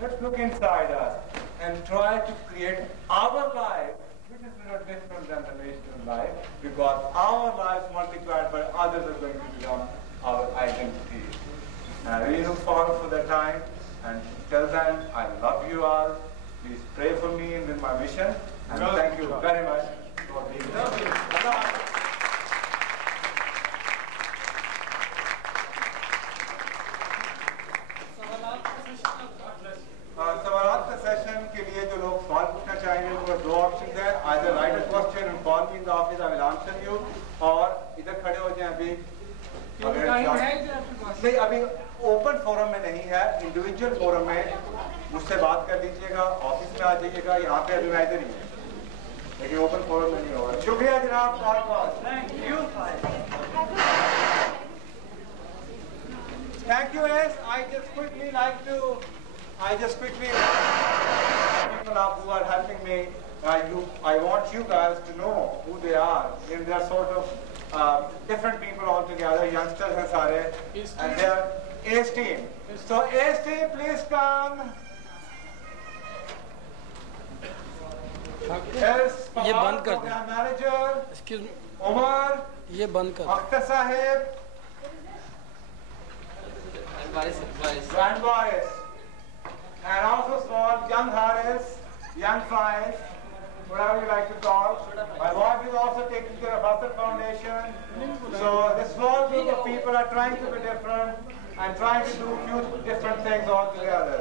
let's look inside us and try to create our life, which is not different than the national life, because our lives multiplied by others are going to become our identity. And I really look forward for that time, and till then, I love you all. Please pray for me and with my mission, and thank you very much for being here. सवालात का session के लिए जो लोग सवाल पूछना चाहेंगे उनके पास दो ऑप्शन है. Either right a question and call me in the office, I will answer you, और इधर खड़े हो जाएं. अभी नहीं, अभी ओपन फोरम में नहीं है, इंडिविजुअल फोरम में मुझसे बात कर लीजिएगा, ऑफिस में आ जाइएगा, यहाँ पे अभी मैं इधर ही हूँ, लेकिन ओपन फोरम में नहीं होगा। शुक्रिया जनाब, बहुत thank you. Thank you, yes. I just quickly people who are helping me. I want you guys to know who they are. And they are sort of different people altogether, youngsters and sare, and they are Ace team. So Ace team, please come. Yes, ये बंद कर दो। program manager. Excuse me, Omar. ये बंद कर दो। Akhtar Sahib. Grand Boris. And also small, young Haris, young Files, whatever you like to call. My wife is also taking care of Hassan Foundation. So this small group of people are trying to be different and trying to do a few different things all together.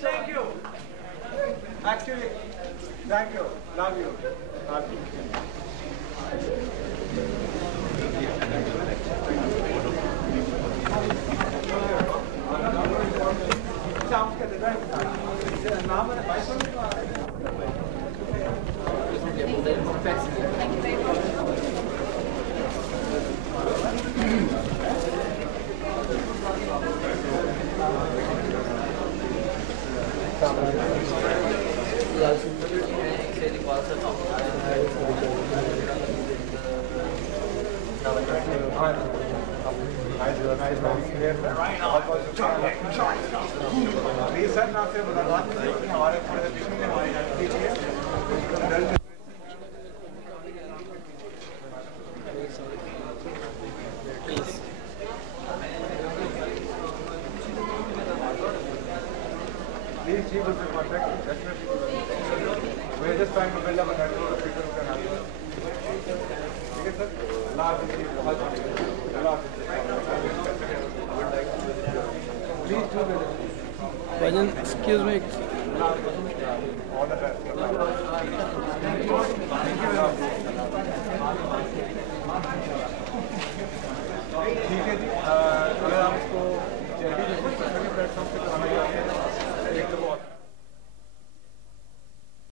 Thank you. Actually, thank you. Love you. Love you. These people will contact you, definitely. We are just trying to build up a network of people who can help us. Okay, sir? Please do the Bhajan, excuse me. all the best. ठीक है जी, अगर आप इसको जल्दी platform पे कराना